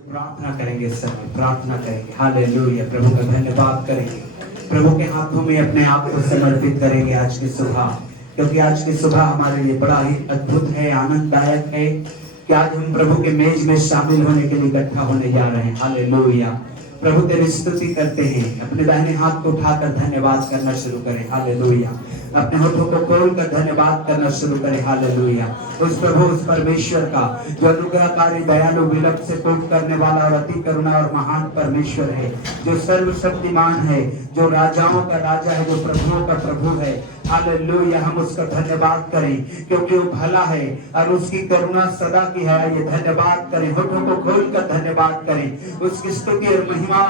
प्रार्थना करेंगे इस समय, प्रार्थना करेंगे। हालेलुया, प्रभु का धन्यवाद करेंगे, प्रभु के हाथों में अपने आप को समर्पित करेंगे आज की सुबह, क्योंकि आज की सुबह हमारे लिए बड़ा ही अद्भुत है, आनंददायक है कि आज हम प्रभु के मेज में शामिल होने के लिए इकट्ठा होने जा रहे हैं। हालेलुया, प्रभु तेरी स्तुति करते हैं। अपने दाहिने हाथ को उठाकर धन्यवाद करना शुरू करें। हालेलुया, अपने होठों को खोलकर धन्यवाद करना शुरू करें। हालेलुया, उस प्रभु, उस परमेश्वर का जो अनुग्रहकारी, दयालु, विलंब से कोप करने वाला और अति करुणा और महान परमेश्वर है, जो सर्वशक्तिमान है, जो राजाओं का राजा है, जो प्रभुओं का प्रभु है। हालेलुया, हम उसका धन्यवाद करें क्योंकि वो भला है और उसकी करुणा सदा की है। ये धन्यवाद करें, होठों को खोलकर धन्यवाद करें, उसकी स्तुति और महिमा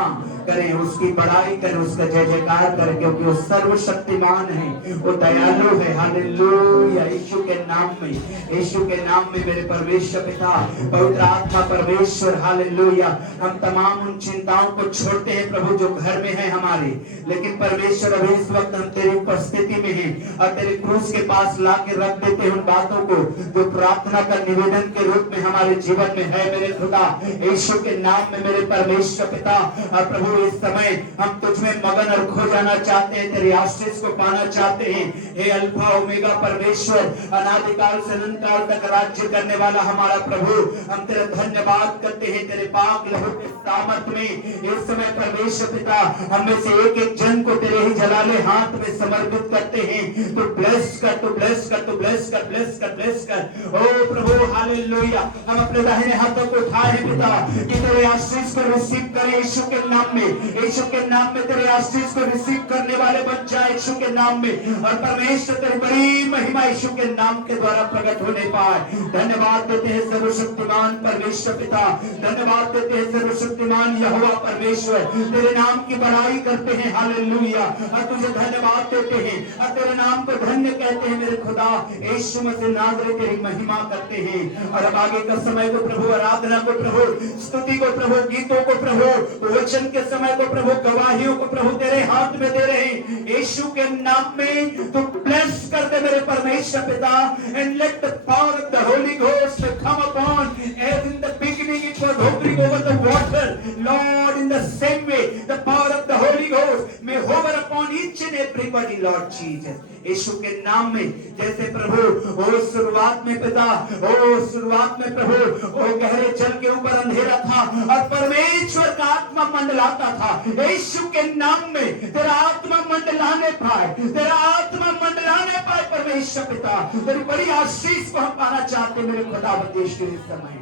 करें, उसकी बड़ाई करें, उसका जय जयकार करें, क्योंकि वो सर्वशक्तिमान है, वो दयालु है। हालेलुया, यीशु के नाम में, यीशु के नाम में मेरे परमेश्वर पिता, पवित्र आत्मा परमेश्वर, हालेलुया, हम तमाम उन चिंताओं को छोड़ते हैं प्रभु जो घर में है हमारे, लेकिन परमेश्वर अभी इस वक्त हम तेरी उपस्थिति में हैं और तेरे क्रूस के पास ला के रख देते हैं उन बातों को जो प्रार्थना का निवेदन के रूप में हमारे जीवन में है। मेरे खुदा, यीशु के नाम में मेरे परमेश्वर पिता और प्रभु, इस समय हम तुझ में मगन और खो जाना चाहते हैं, तेरे आशीष को पाना चाहते हैं। हे अल्फा ओमेगा परमेश्वर, अनादिकाल से अनंत काल तक राज्य करने वाला हमारा प्रभु, हम तेरा धन्यवाद करते हैं। तेरे पाक लहू के सामर्थ में इस समय परमेश्वर पिता, हम में से एक एक जन को तेरे ही जलाले हाथ में समर्पित करते हैं। तो ब्लेस कर, तो ब्लेस कर, तो ब्लेस कर, ब्लेस कर, ब्लेस कर। ओ प्रभु, हालेलुया, हम अपने दाहिने हाथों को उठाए हैं पिता कि तेरे आशीष को रिसीव करें यीशु के नाम में। यीशु के नाम में तेरे आशीष को रिसीव करने वाले बन जाए यीशु के नाम में, और परमेश्वर तेरी बड़ी महिमा यीशु के नाम के द्वारा प्रकट होने पाए। धन्यवाद देते हैं सर्वशक्तिमान परमेश्वर पिता, धन्यवाद देते हैं सर्वशक्तिमान यहोवा परमेश्वर, तेरे नाम की बड़ाई करते हैं। हालेलुया, और तुझे धन्यवाद देते हैं और तेरे नाम को धन्य कहते हैं। मेरे खुदा यीशु मसीह नाज़रेती तेरी महिमा करते हैं। और अब आगे का समय को प्रभु, आराधना को प्रभु, स्तुति को प्रभु, गीतों को प्रभु, वचन के समय को प्रभु, गवाहियों को प्रभु तेरे हाथ में दे रहे हैं यीशु के नाम में। तो ब्लेस कर दे मेरे परमेश्वर पिता, and let the power of the holy ghost come upon, as in the beginning it was hovering over the water, Lord, in the same way the power of the Holy Ghost may hover upon each and everybody, Lord Jesus, यीशु के नाम में। जैसे प्रभु ओ शुरुआत में पिता, ओ शुरुआत में प्रभु, ओ गहरे जल के ऊपर अंधेरा था और परमेश्वर का आत्मा मंडलाता था, यीशु के नाम में तेरा आत्मा मंडलाने पाए, तेरा आत्मा मंडलाने पाए परमेश्वर पिता, तेरी बड़ी आशीष को हम पाना चाहते हैं। मेरे खुदावंद यीशु, इस समय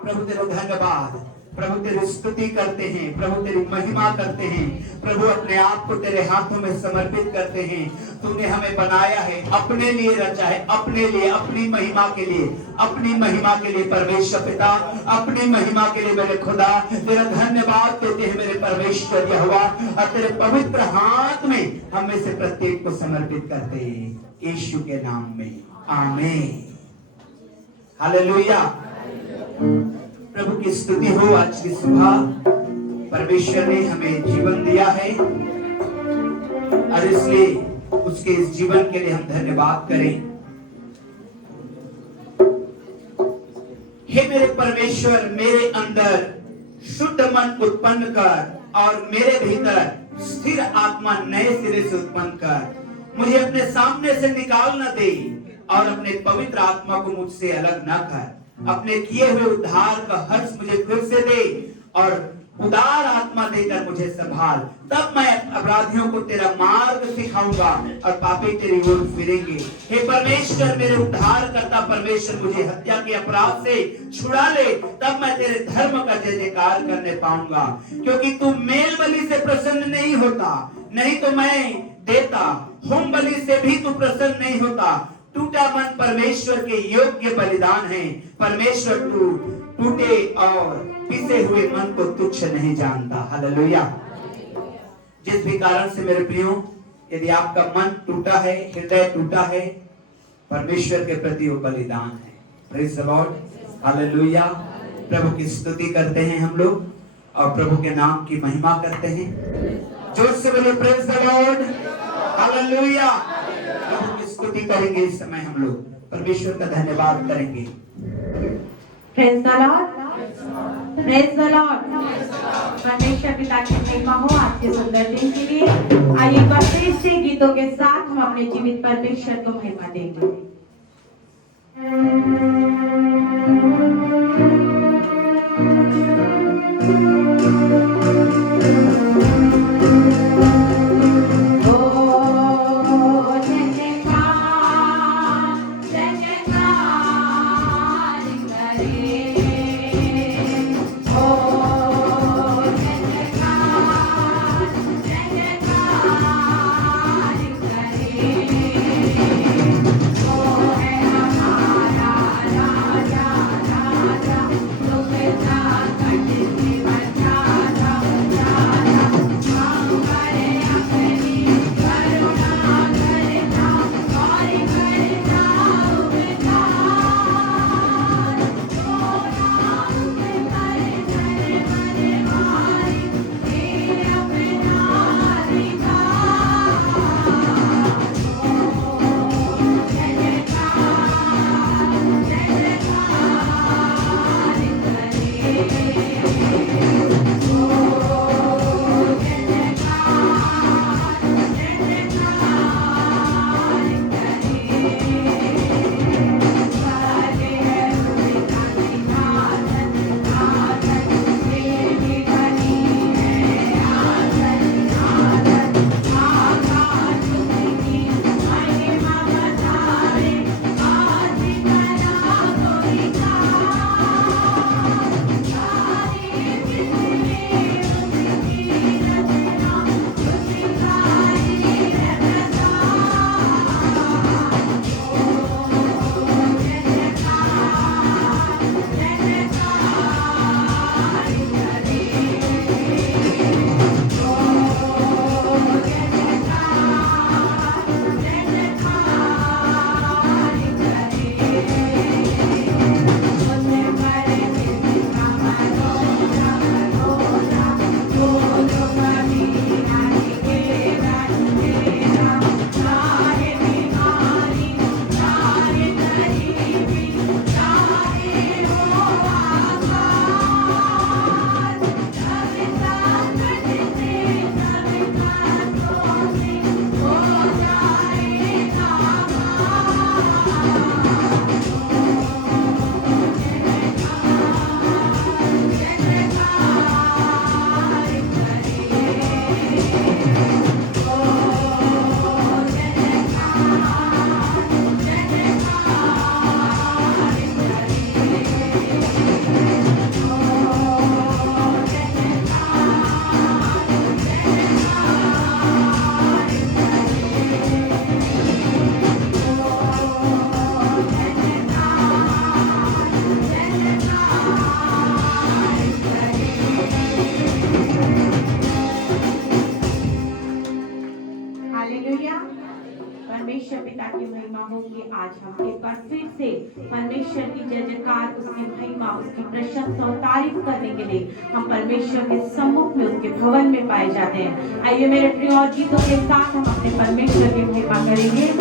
प्रभु तेरा धन्यवाद, प्रभु तेरी स्तुति करते हैं, प्रभु तेरी महिमा करते हैं, प्रभु अपने आप को तेरे हाथों में समर्पित करते हैं। तूने हमें बनाया है, अपने लिए रचा है, अपने लिए, अपनी महिमा के लिए, अपनी महिमा के लिए परमेश्वर पिता, अपनी महिमा के लिए मेरे खुदा तेरा धन्यवाद देते हैं। मेरे परमेश्वर यहोवा, और तेरे पवित्र हाथ में हम में से प्रत्येक को समर्पित करते हैं यीशु के नाम में, आमीन। हालेलुया, प्रभु की स्तुति हो। आज की सुबह परमेश्वर ने हमें जीवन दिया है और इसलिए उसके इस जीवन के लिए हम धन्यवाद करें। हे मेरे परमेश्वर, मेरे अंदर शुद्ध मन उत्पन्न कर और मेरे भीतर स्थिर आत्मा नए सिरे से उत्पन्न कर। मुझे अपने सामने से निकाल न दे और अपने पवित्र आत्मा को मुझसे अलग न कर। अपने किए हुए उद्धार का हर्ष मुझे फिर से दे और उदार आत्मा देकर मुझे संभाल। तब मैं अपराधियों को तेरा मार्ग सिखाऊंगा और पापी तेरी ओर फिरेंगे। हे परमेश्वर, मेरे उद्धार करता परमेश्वर, मुझे हत्या के अपराध से छुड़ा ले, तब मैं तेरे धर्म का जय जयकार करने पाऊंगा। क्योंकि तू मेल बलि से प्रसन्न नहीं होता, नहीं तो मैं देता। होम बलि से भी तू प्रसन्न नहीं होता। टूटा मन परमेश्वर के योग्य बलिदान है। परमेश्वर तू टूटे और पिसे हुए मन को तुच्छ नहीं जानता। हालेलुया। जिस भी कारण से मेरे प्रियो, यदि आपका मन टूटा है, हृदय टूटा है, परमेश्वर के प्रति वो बलिदान है। Praise the Lord, hallelujah. प्रभु की स्तुति करते हैं हम लोग और प्रभु के नाम की महिमा करते हैं। जोर से बोलो प्रेज़ द लॉर्ड, हालेलुया। प्रभु की स्तुति करेंगे इस समय, हम लोग परमेश्वर का धन्यवाद करेंगे। Praise the Lord. Praise the Lord. परमेश्वर पिता की महिमा हो आज के सुंदर दिन के लिए। आइए एक बार फिर से गीतों के साथ हम अपने जीवित परमेश्वर को महिमा देंगे। परमेश्वर पिता की महिमा होगी। आज हम एक बार फिर से परमेश्वर की जय जयकार, उसकी महिमा, उसकी प्रशंसा और तारीफ करने के लिए हम परमेश्वर के सम्मुख में, उसके भवन में पाए जाते हैं। आइए मेरे प्रिय और गीतों के साथ हम अपने परमेश्वर की महिमा करेंगे।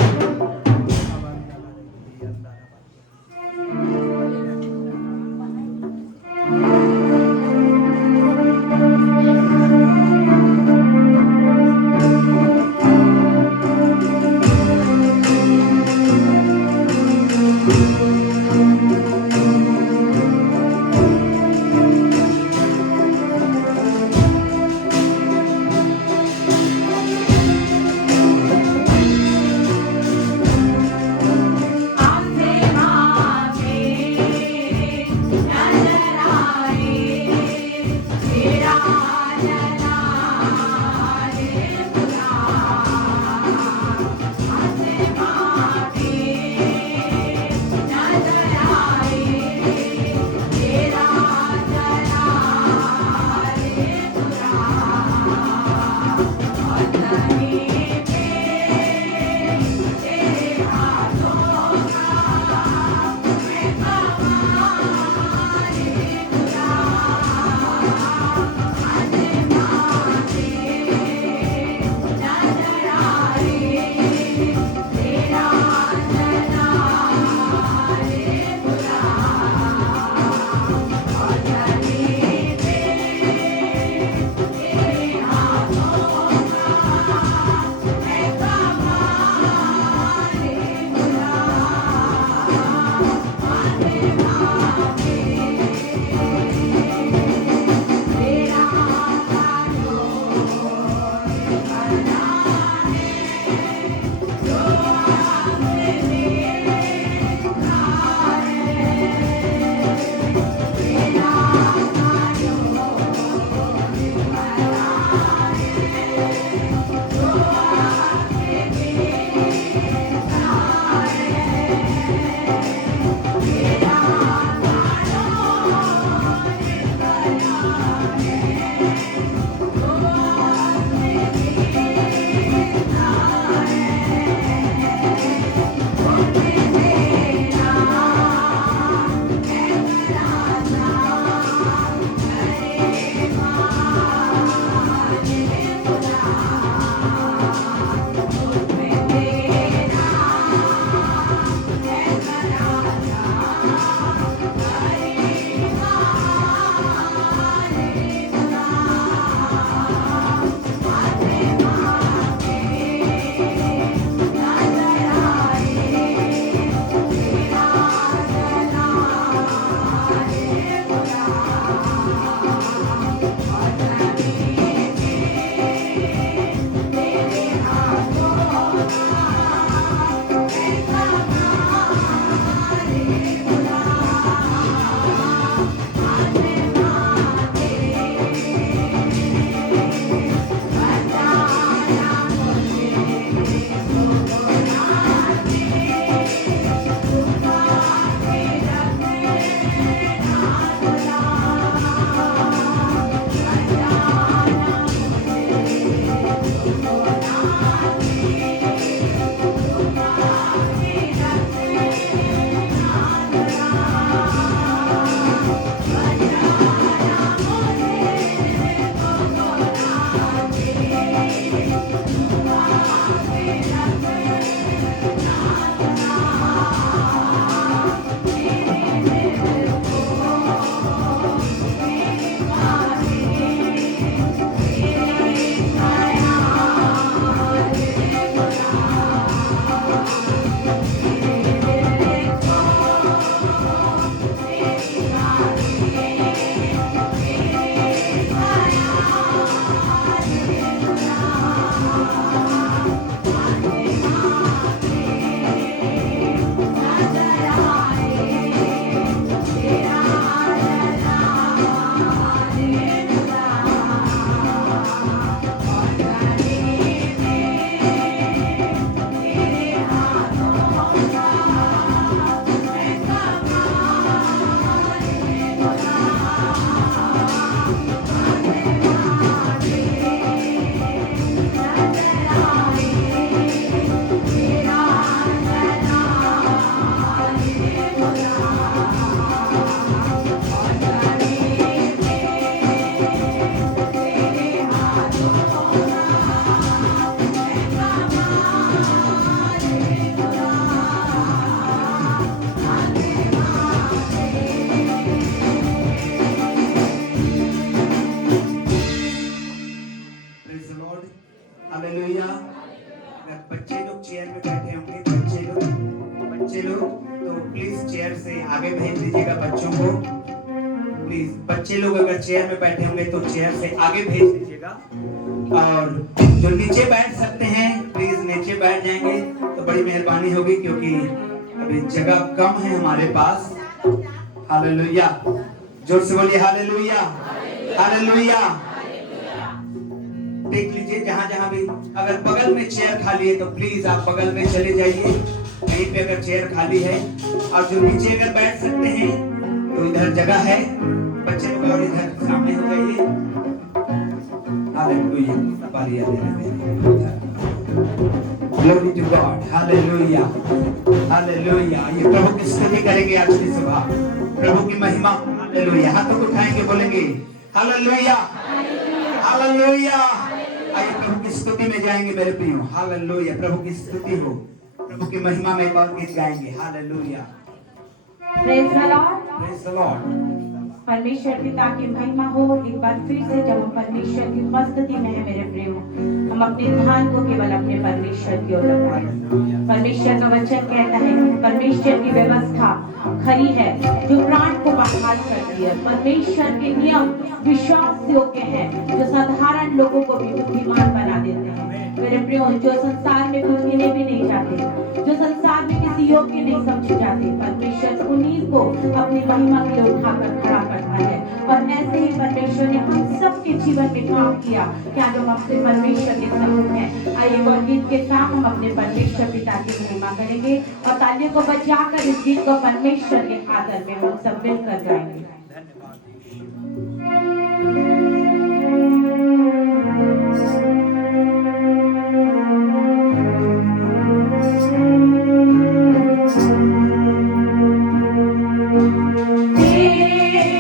तो प्लीज चेयर से आगे भेज दीजिएगा बच्चों को। प्लीज बच्चे लोग अगर चेयर में बैठे होंगे तो चेयर से आगे भेज दीजिएगा, और जो नीचे बैठ सकते हैं प्लीज नीचे बैठ जाएंगे तो बड़ी मेहरबानी होगी, क्योंकि अभी जगह कम है हमारे पास। हालेलुया, जोर से बोलिए हालेलुया, हालेलुया। देख लीजिए जहां जहां भी अगर बगल में चेयर खाली है तो प्लीज आप बगल में चले जाइए, कहीं पे अगर चेयर खाली है। और जो नीचे अगर बैठ सकते हैं तो इधर जगह है, बच्चे लोग और इधर सामने हो जाइए। Hallelujah, glory to God, hallelujah, hallelujah. ये प्रभु की स्तुति करेंगे आज की सुबह, प्रभु की महिमा। हालेलुया, हाथों को उठाएंगे, बोलेंगे हालेलुया, हालेलुया। आइए प्रभु की स्तुति में जाएंगे मेरे प्रियो। हालेलुया, प्रभु की स्तुति हो, प्रभु की महिमा में एक और गीत गाएंगे। Hallelujah, praise the Lord, praise the Lord. परमेश्वर पिता की महिमा हो। एक बार फिर से जब हम परमेश्वर की उपस्थिति में है मेरे प्रियो, हम अपने ध्यान को केवल अपने परमेश्वर की ओर लगाएं। परमेश्वर का वचन कहता है कि परमेश्वर की व्यवस्था खरी है जो प्राण को बहाल करती है। परमेश्वर के नियम विश्वास योग्य है जो साधारण लोगों को भी बुद्धिमान बना देते हैं। मेरे प्रियो, जो संसार में कुछ गिने भी नहीं जाते, जो संसार में किसी योग्य नहीं समझे जाते, परमेश्वर उन्हीं को अपनी महिमा के लिए उठाकर खड़ा करता है। और ऐसे ही परमेश्वर ने हम सबके जीवन में काम किया कि आज हम अपने परमेश्वर के सम्मुख हैं। आइए और गीत के साथ हम अपने परमेश्वर पिता की महिमा करेंगे और तालियों को बजाकर इस गीत को परमेश्वर के आदर में हम सब मिलकर गाएंगे। Hey,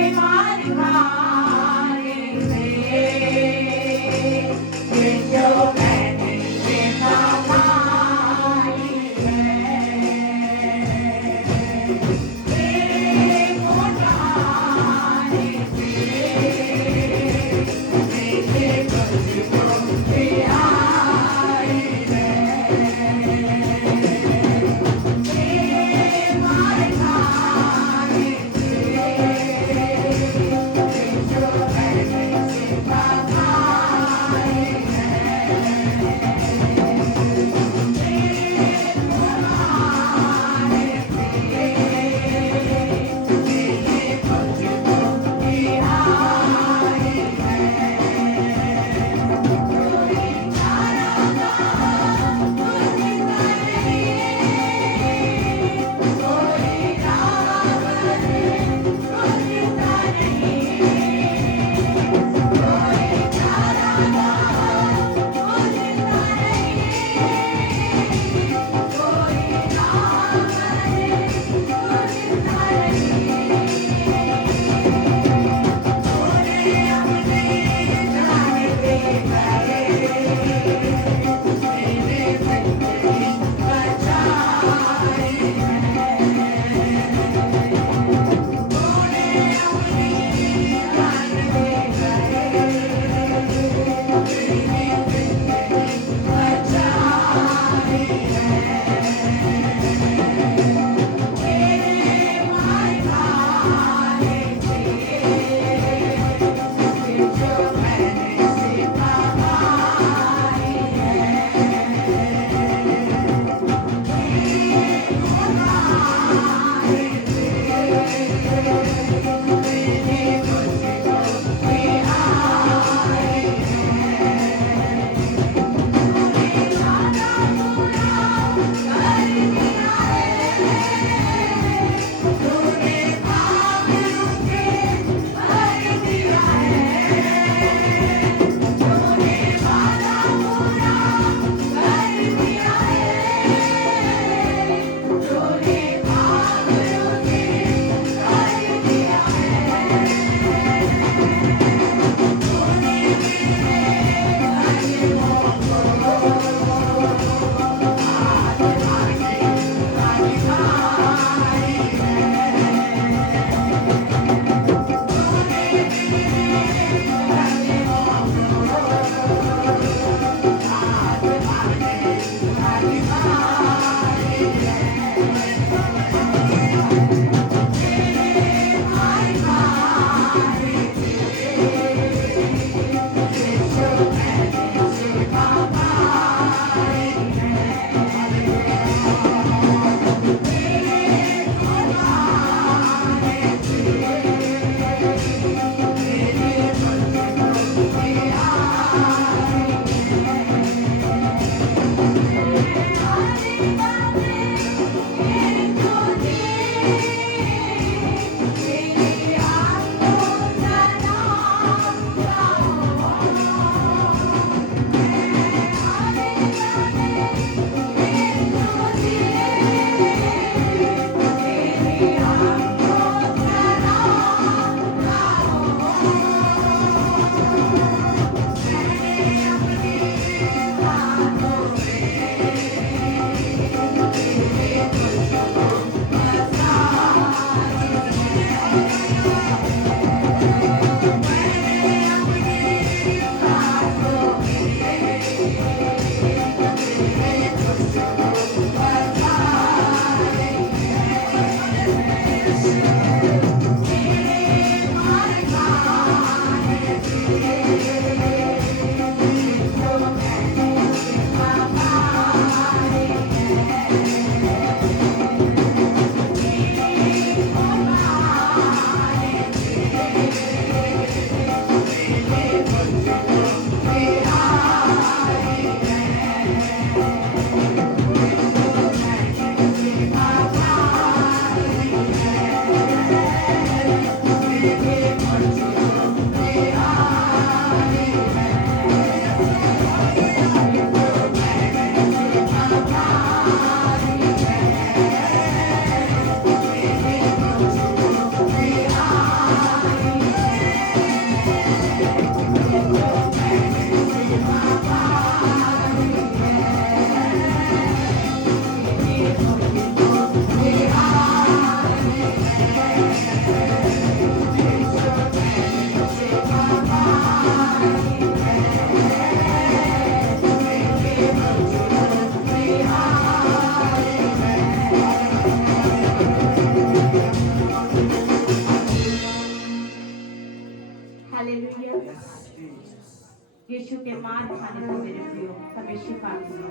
यीशु के मार खाने से मेरे प्रियो हमें शिफा मिली,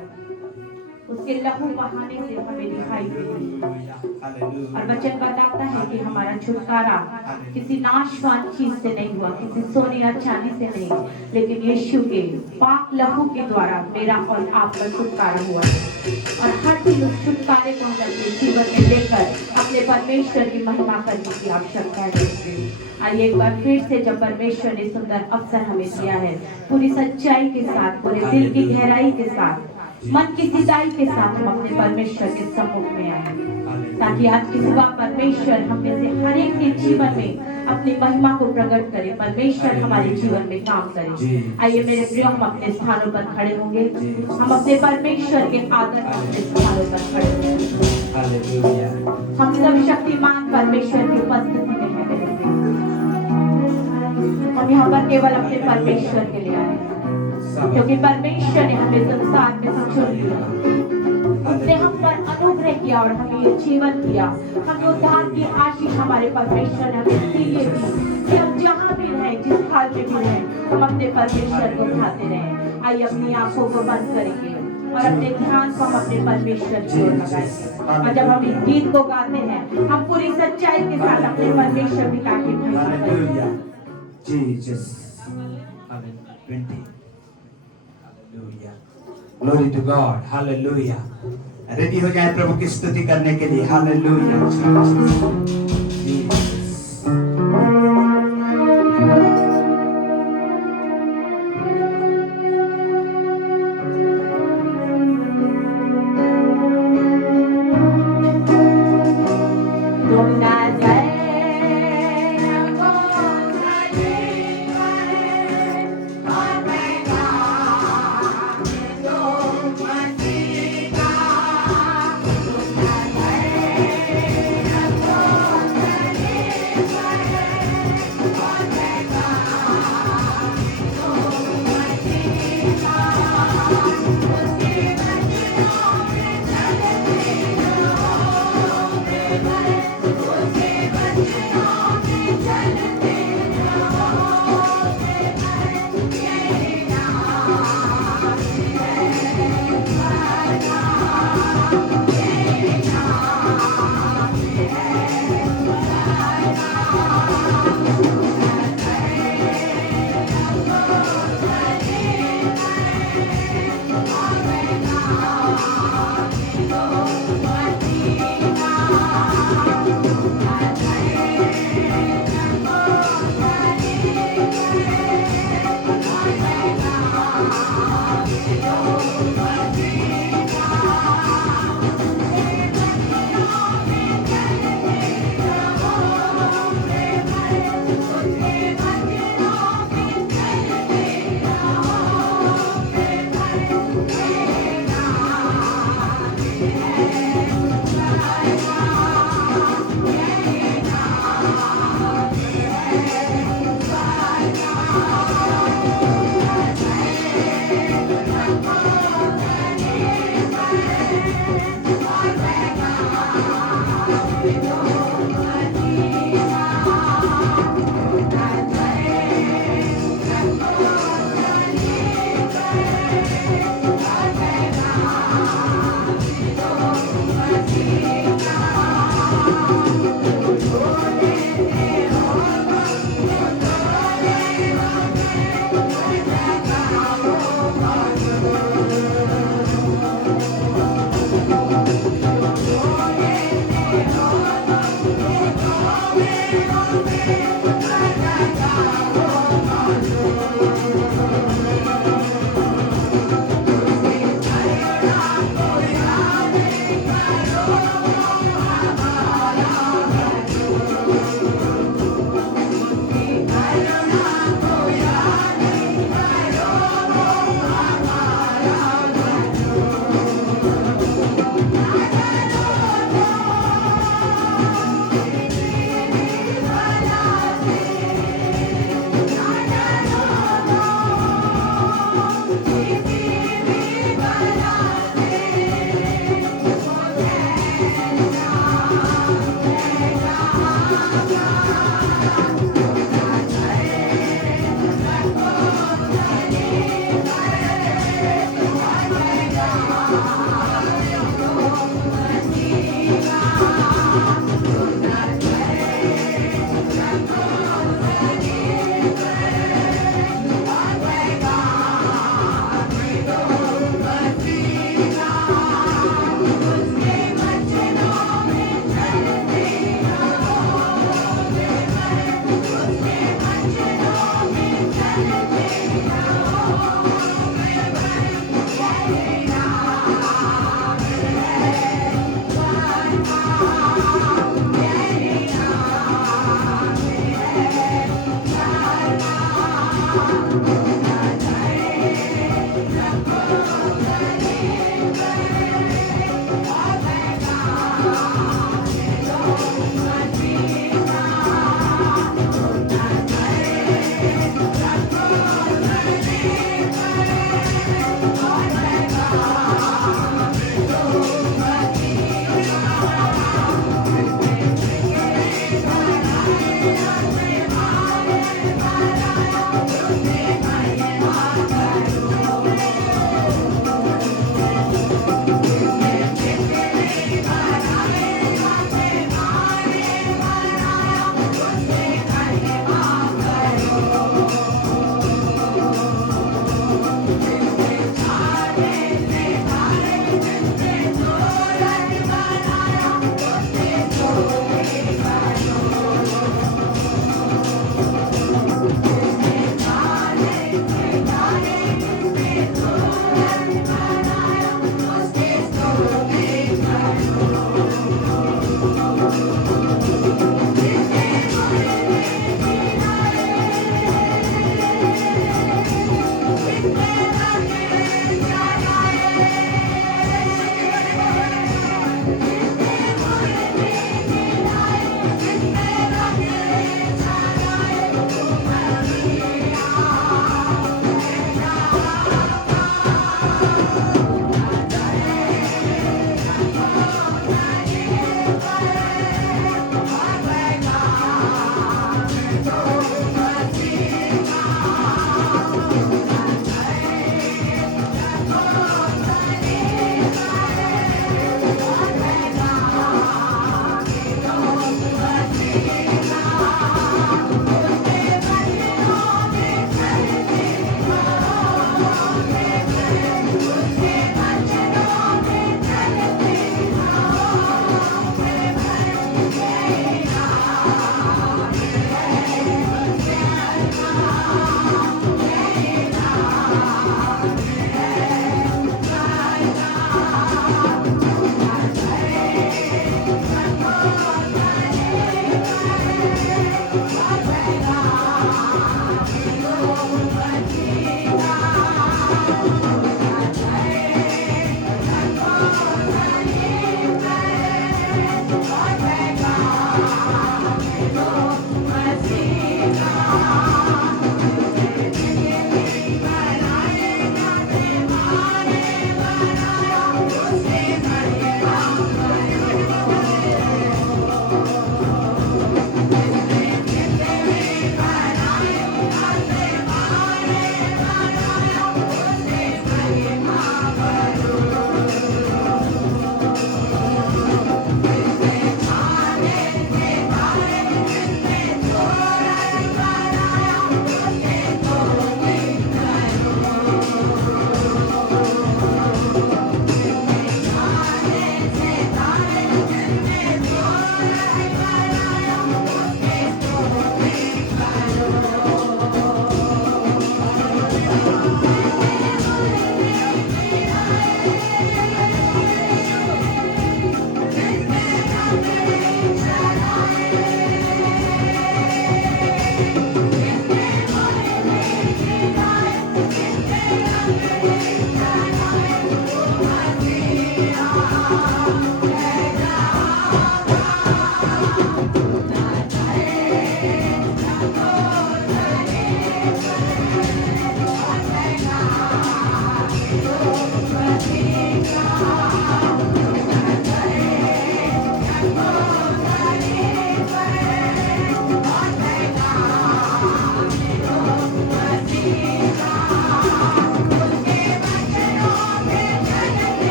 उसके लहू बहाने से हमें रिहाई मिली। और वचन बताता है कि हमारा छुटकारा किसी नाशवान चीज से नहीं हुआ, किसी सोने या चांदी से नहीं, लेकिन यीशु के पाक लहू के द्वारा मेरा और आपका छुटकारा हुआ है। और हर दिन उस छुटकारे को हम अपने जीवन में लेकर अपने परमेश्वर की महिमा करने की आवश्यकता है। आइए एक बार फिर से, जब परमेश्वर ने सुंदर अवसर हमें दिया है, पूरी सच्चाई के साथ, पूरे दिल की गहराई के साथ, मन की सिधाई के साथ हम अपने परमेश्वर के सम्मुख में आए, ताकि आज की सुबह परमेश्वर हम में से हर एक के जीवन में अपनी महिमा को प्रकट करे, परमेश्वर हमारे जीवन में काम करे। आइए मेरे प्रियो, हम अपने स्थानों पर खड़े होंगे, हम अपने परमेश्वर के आदर में अपने स्थानों पर खड़े होंगे। हम सब शक्तिमान परमेश्वर की उपस्थिति में हैं मेरे प्रियो। हम यहाँ पर केवल अपने परमेश्वर के लिए आए, क्योंकि परमेश्वर ने हमें संसार में से चुन लिया, उसने हम पर अनुग्रह किया और हमें ये जीवन दिया, हमें उद्धार की आशीष हमारे परमेश्वर ने हमें इसलिए दी कि हम जहाँ भी रहें, जिस हाल में भी रहें, हम अपने परमेश्वर को उठाते रहें। आइए अपनी आंखों को बंद करेंगे और अपने ध्यान को हम अपने परमेश्वर की ओर लगाएंगे। और जब हम इस गीत को गाते हैं, हम पूरी सच्चाई के साथ अपने परमेश्वर पिता की महिमा करेंगे। Jesus. Hallelujah. Hallelujah. Glory to God. Hallelujah. Ready हो जाए प्रभु की स्तुति करने के लिए। Hallelujah. Jesus.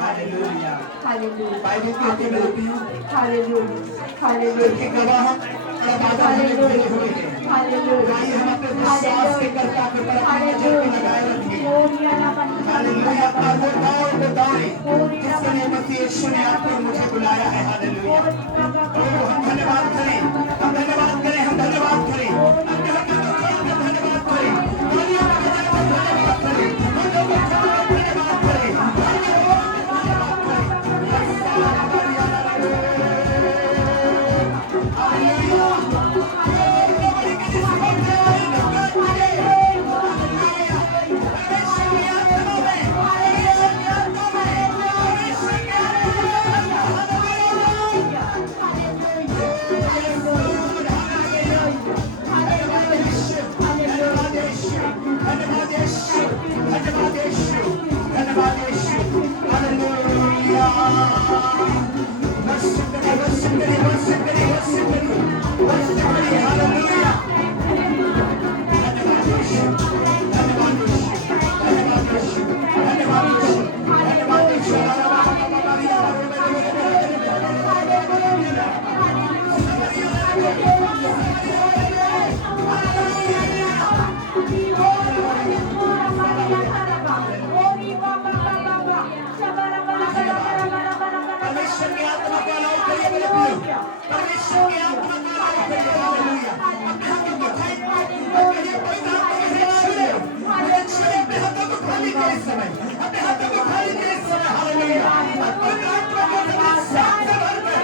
Hallelujah. Hallelujah, Bible कहती है मेरे प्रियो, हालेलुया, हालेलुया, क्योंकि गवाह और आबाद हमें भेजे हुए हैं। हालेलुया, आइए हम अपने विश्वास के कर्ता के पर अपनी नजर को लगाए रखें। हालेलुया। और वो दौड़ को दौड़े जिसके लिए मसीह यीशु ने आपको और मुझे बुलाया है। हालेलुया। ओ, हम धन्यवाद करें, हम धन्यवाद करें, हम धन्यवाद करें, अपने हाथों को खोलकर धन्यवाद करें, तालियों को बजाकर धन्यवाद करें, हाथों को खोलकर धन्यवाद करें, परमेश्वर की आत्मा को अलाउ करिए मेरे प्रियो, परमेश्वर की आत्मा को अलाउ करिए। हालेलुया। अपने हाथों को खाली और करिए, पवित्र आत्मा मुझे छूए, मुझे छूए। अपने हाथों को खाली करें इस समय, अपने हाथों को खाली करें इस समय। हालेलुया। पवित्र आत्मा को अपने साथ से भरकर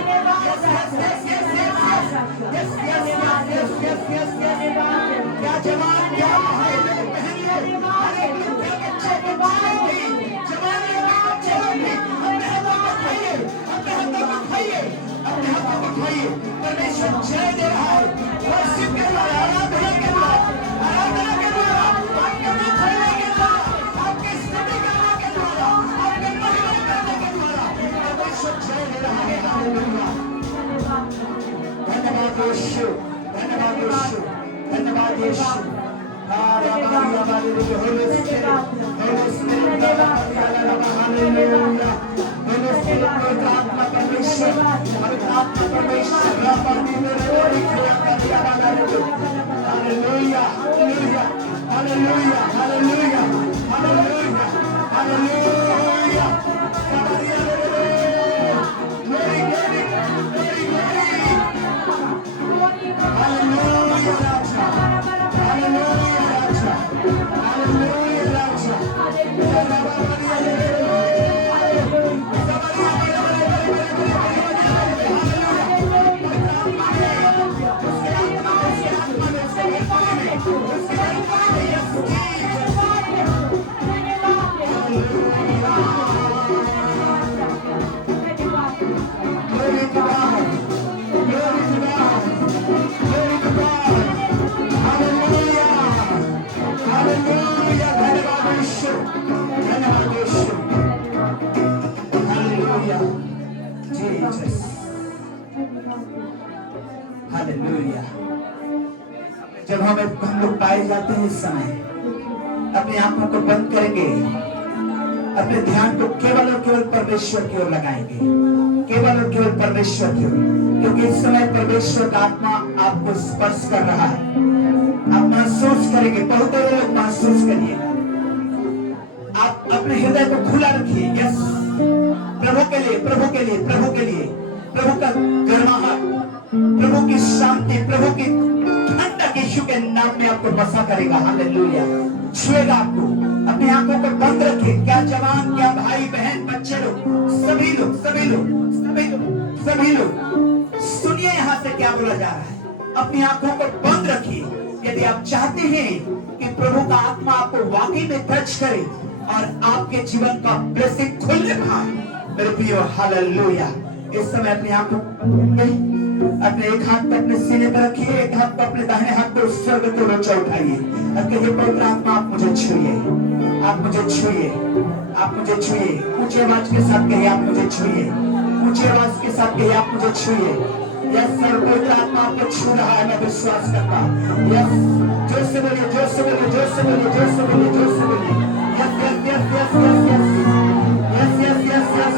क्या जवान, क्या भाई लोग, बहन लोग, हर एक लोग क्या बच्चे को खाएंगे, जवान लोग बच्चे लोग भी अपने हाथों को खाइए, अपने हाथों को खाइए, अपने हाथों को खाइए। परमेश्वर जय दे रहा है। वर्शिप के द्वारा, आराधना के द्वारा, आराधना के द्वारा, आपके मिठाई के द्वारा, आपके स्तुति करने के द्वारा, आपके महिमा करने के द्वारा परमेश्वर जय दे रहा है। हालेलुया। धन्यवाद यीशु, धन्यवाद यीशु, धन्यवाद यीशु। हालेलुया। जब हम लोग पाए जाते हैं इस समय, अपनी आंखों को बंद करेंगे, अपने ध्यान को केवल और केवल परमेश्वर की ओर लगाएंगे, केवल और केवल परमेश्वर की ओर, क्योंकि इस समय परमेश्वर का आत्मा आपको स्पर्श कर रहा है। आप महसूस करेंगे, बहुत लोग महसूस करिएगा। आप अपने हृदय को खुला रखिए। यस, प्रभु के लिए, प्रभु के लिए, प्रभु के लिए, प्रभु का गर्माहट, प्रभु की शांति, प्रभु की ठंडक यीशु के नाम में आपको बसा करेगा। हालेलुया। छुएगा आपको। अपनी आंखों को बंद रखिए। क्या जवान, क्या भाई बहन, बच्चे लोग, सभी लोग, सभी लोग, सभी लोग, सभी लोग सुनिए यहाँ से क्या बोला जा रहा है। अपनी आंखों को बंद रखिए। यदि आप चाहते हैं कि प्रभु का आत्मा आपको वाकई में टच करे और आपके जीवन का ब्लेसिंग खुलने पाए, मेरे प्रियो, हालेलुया। इस समय अपनी आंखों अपने एक हाथ को अपने सीने पर रखिए, एक हाथ को अपने दाहिने हाथ को स्वर्ग को ऊंचा उठाइए और कहिए, पवित्र आत्मा आप मुझे छुइए, आप मुझे छुइए, आप मुझे छुइए। ऊंची आवाज के साथ कहिए, आप मुझे छुइए, ऊंची आवाज के साथ कहिए, आप मुझे छुइए। यस सर, पवित्र आत्मा आपको छू रहा है, मैं विश्वास करता हूँ। यस, जोर से बोलिए, जोर से बोलिए, जोर से बोलिए, जोर से बोलिए, जोर से बोलिए। Yes yes yes yes yes yes yes yes yes yes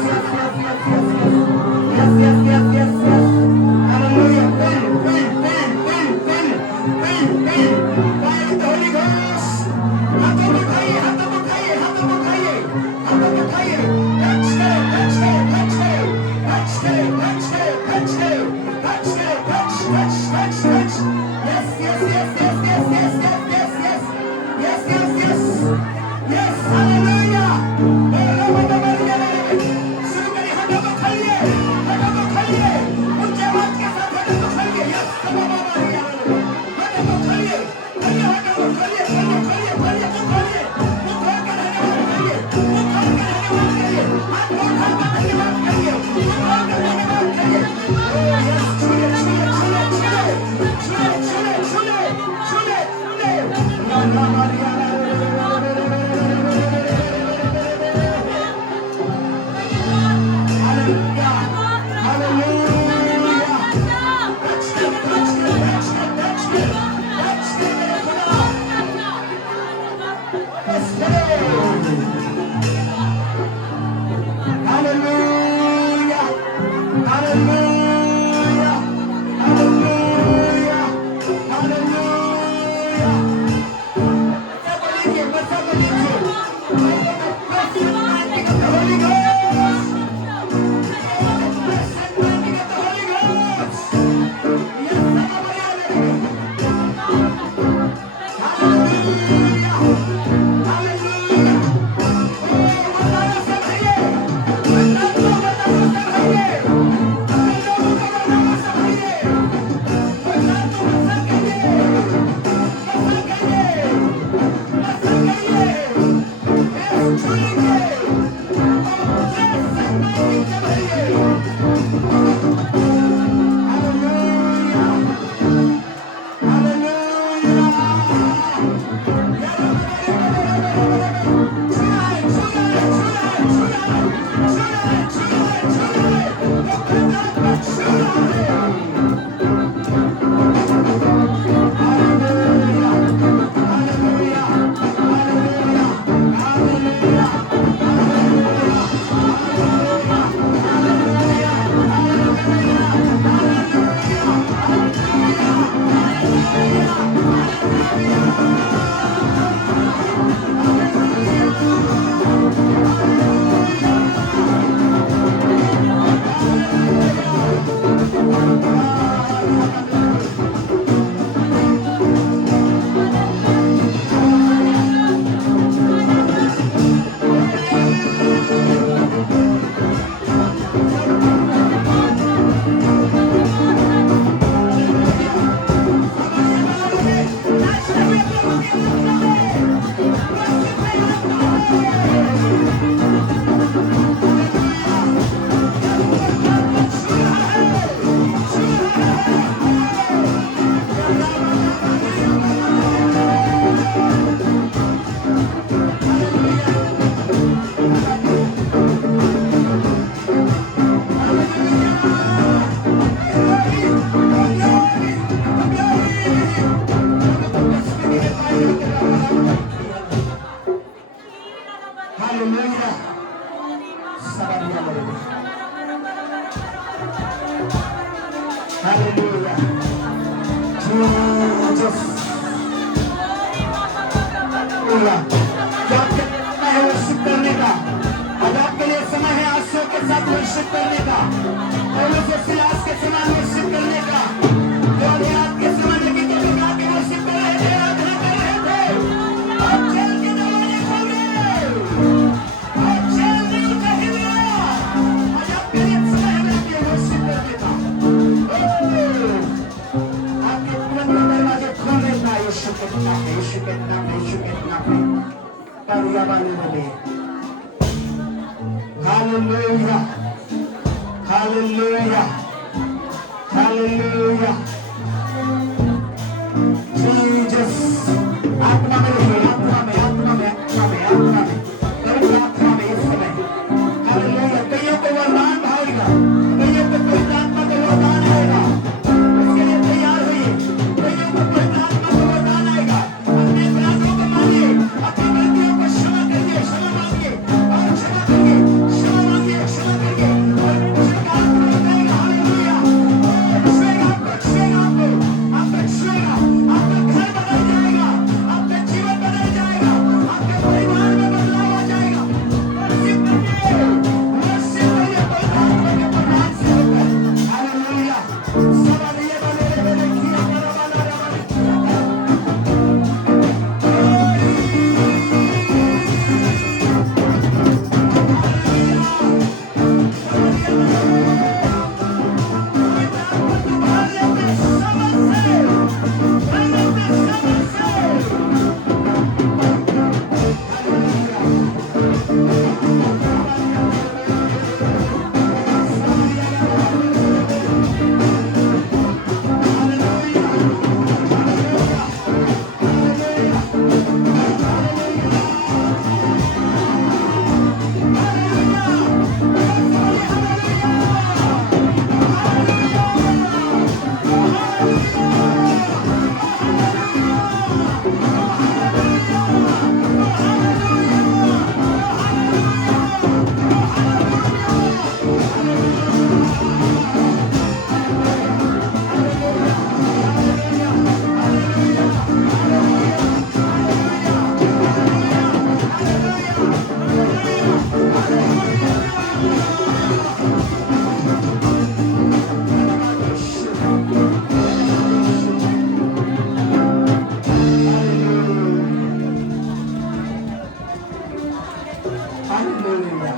hallelujah.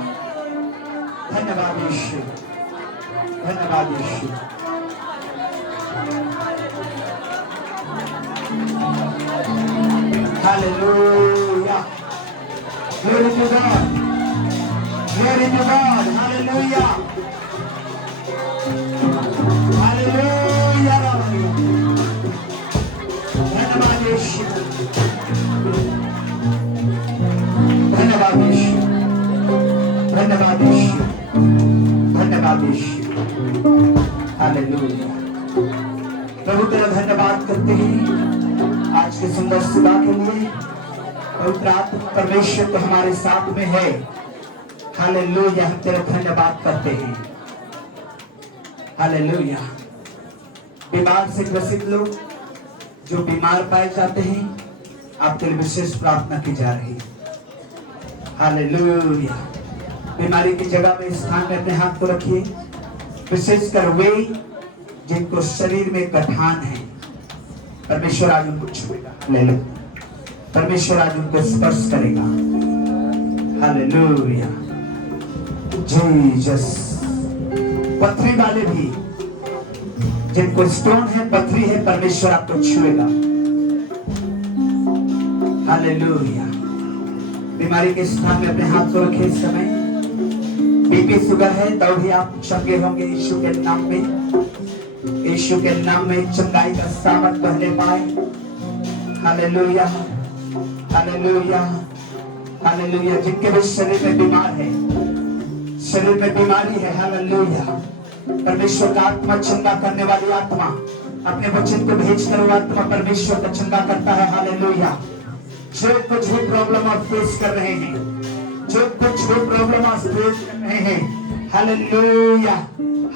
धन्यवाद यीशु, धन्यवाद यीशु। Hallelujah. Glory to God. Glory to God. Hallelujah. Hallelujah. धन्यवाद यीशु, धन्यवाद यीशु, धन्यवाद यीशु, धन्यवाद यीशु। हालेलुया। प्रभु तेरा धन्यवाद करते हैं आज के सुंदर सुबह के लिए। पवित्र आत्मा परमेश्वर तो हमारे साथ में है। हालेलुया। हम तेरा धन्यवाद करते हैं। हालेलुया। बीमार से ग्रसित लोग जो बीमार पाए जाते हैं, आपके लिए विशेष प्रार्थना की जा रही है। हालेलुया। बीमारी की जगह में स्थान में अपने हाथ को रखिए। विशेषकर वे जिनको शरीर में गठान है, परमेश्वर आज उनको छुएगा। हालेलुया। परमेश्वर आज उनको स्पर्श करेगा। हालेलुया। जीसस। पथरी वाले भी जिनको स्टोन है, पथरी है, परमेश्वर आपको छुएगा। हालेलुया। बीमारी के स्थान में अपने हाथ को रखे। इस समय बीपी शुगर है तो भी आप चंगे होंगे यीशु के नाम में। यीशु के नाम में चंगाई का सामर्थ बहने पाए। Hallelujah, hallelujah, hallelujah. जिनके भी शरीर में बीमार है, शरीर में बीमारी है, हालेलुया। परमेश्वर का आत्मा चंगा करने वाली आत्मा अपने वचन को भेजकर वो आत्मा परमेश्वर का चंगा करता है। हालेलुया। जो कुछ भी प्रॉब्लम आप फेस कर रहे हैं, जो कुछ भी प्रॉब्लम आप फेस कर रहे हैं, hallelujah,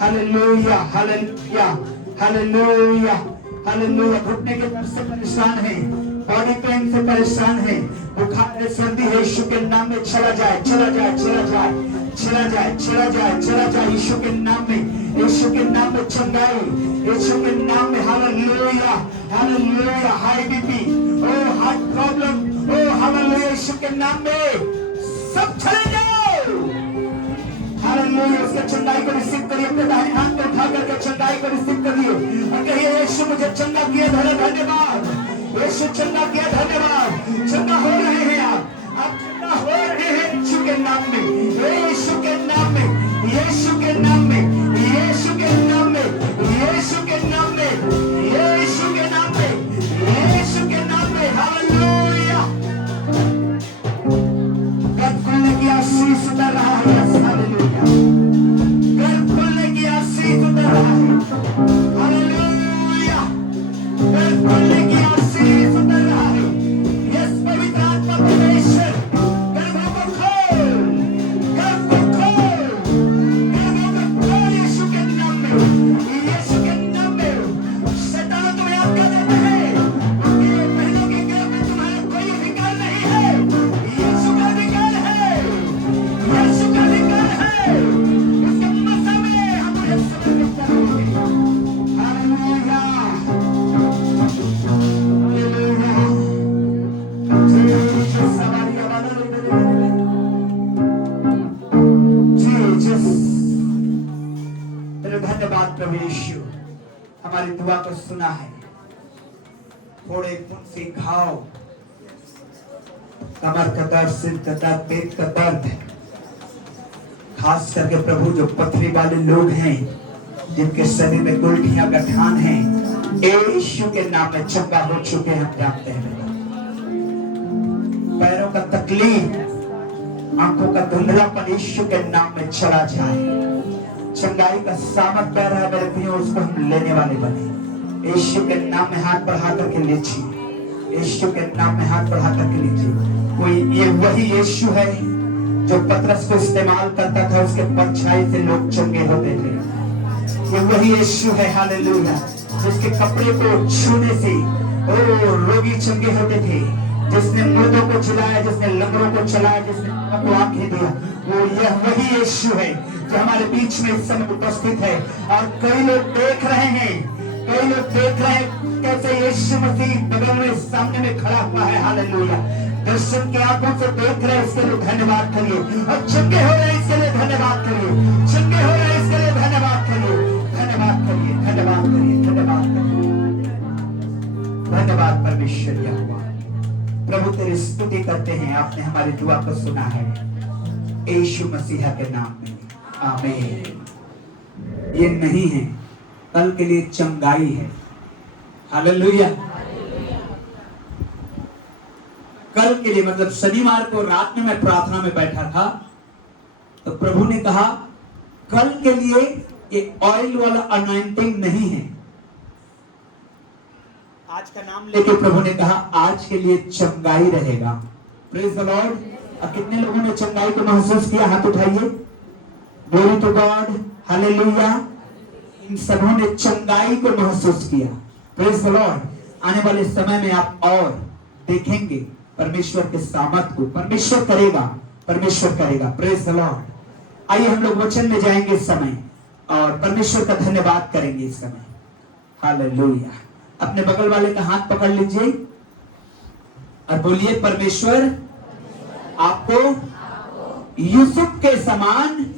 hallelujah, hallelujah, hallelujah, hallelujah. घुटने के दर्द से परेशान है, बॉडी पेन से परेशान है, बुखार है, सर्दी है, यीशु के नाम में चला जाए, चला जाए, चला जाए, चला जाए, चला जाए, चला जाए। यीशु के नाम में, यीशु के नाम में चंगाई, यीशु के नाम में। Hallelujah, hallelujah. हाई बीपी, ओ हार्ट प्रॉब्लम, ओ हालेलुया, यीशु के नाम में सब चले जाओ। हालेलुया। उसके चंगाई को रिसीव करिए। अपने दाहिने हाथ को उठा करके चंगाई को रिसीव करिए और कहिए, यीशु मुझे चंगा किया, धन्यवाद। यीशु चंगा किया, धन्यवाद। चंगा हो रहे हैं आप चंगा हो रहे हैं यीशु के नाम में, यीशु के नाम में, यीशु के नाम में, यीशु के नाम में, यीशु के नाम में, यीशु के नाम में, यीशु के नाम में। हालेलुया। गर्भ खोलने की आशीष उतर रहा है। हालेलुया। गर्भ खोलने की आशीष उतर रहा है। हालेलुया। गर्भ खोलने की आशीष उतर रहा है। यस, पवित्र आत्मा परमेश्वर गर्भों को खोल, गर्भ को खोल, गर्भों को खोल यीशु के नाम में, यीशु के नाम में। शैतान तुम्हें आज्ञा देता है कि बहनों के गर्भ में तुम्हारा कोई अधिकार नहीं है। यीशु का अधिकार है, यीशु का अधिकार है। उसके मसा में हम उन्हें समर्पित करेंगे। हालेलुया, धन्यवाद प्रभु यीशु, हमारी दुआ को सुना है। थोड़े खून से घाव, कमर का दर्द, सिर का दर्द, पेट का दर्द, खास करके प्रभु जो पथरी वाले लोग हैं, जिनके शरीर में गुल्टियां गठान हैं, यीशु के नाम में चंगा हो चुके हैं, हम जानते हैं। पैरों का तकलीफ, आंखों का धुंधलापन यीशु के नाम में चला जाए। चंगाई का सामर्थ बह रहा है मेरे प्रियो, उसको हम लेने वाले बने। यीशु के नाम में हाथ बढ़ा करके लीजिए, यीशु के नाम में हाथ बढ़ा करके लीजिए। कोई ये वही यीशु है जो पतरस को इस्तेमाल करता था, उसके परछाई से लोग चंगे होते थे। ये वही यीशु है, हालेलुया, जिसके कपड़े को छूने से ओ रोगी चंगे होते थे। जिसने मुर्दों को चलाया, जिसने लंगड़ों को चलाया, जिसने को आंखें दिया, वो यह वही यीशु है जो हमारे बीच में इस समय उपस्थित है। और कई लोग देख रहे हैं, कई लोग देख रहे हैं कैसे यीशु मसीह बगल में सामने में खड़ा हुआ है। हालेलुया। दर्शन की आंखों से देख रहे हैं, इसके लिए धन्यवाद करिए। और चंगे हो रहे हैं, इसके लिए धन्यवाद करिए। चंगे हो रहे हैं, इसके लिए धन्यवाद करिए। धन्यवाद करिए, धन्यवाद करिए, धन्यवाद करिए। धन्यवाद परमेश्वर यहोवा। प्रभु तेरी स्तुति करते हैं, आपने हमारी दुआ को सुना है यीशु मसीह के नाम में, आमीन। ये नहीं है, कल के लिए चंगाई है। हालेलुया। कल के लिए मतलब शनिवार को रात में मैं प्रार्थना में बैठा था, तो प्रभु ने कहा कल के लिए ये ऑयल वाला अनॉइंटिंग नहीं है। आज का नाम लेके प्रभु ने कहा आज के लिए चंगाई रहेगा। Praise the Lord. कितने लोगों ने चंगाई को महसूस किया? हाथ उठाइए। Glory to God, hallelujah. इन सबों ने चंगाई को महसूस किया। Praise the Lord. आने वाले समय में आप और देखेंगे परमेश्वर के सामर्थ को। परमेश्वर करेगा, परमेश्वर करेगा। Praise the Lord. आइए हम लोग वचन में जाएंगे इस समय और परमेश्वर का धन्यवाद करेंगे इस समय। हालेलुया। अपने बगल वाले का हाथ पकड़ लीजिए और बोलिए परमेश्वर आपको यूसुफ के समान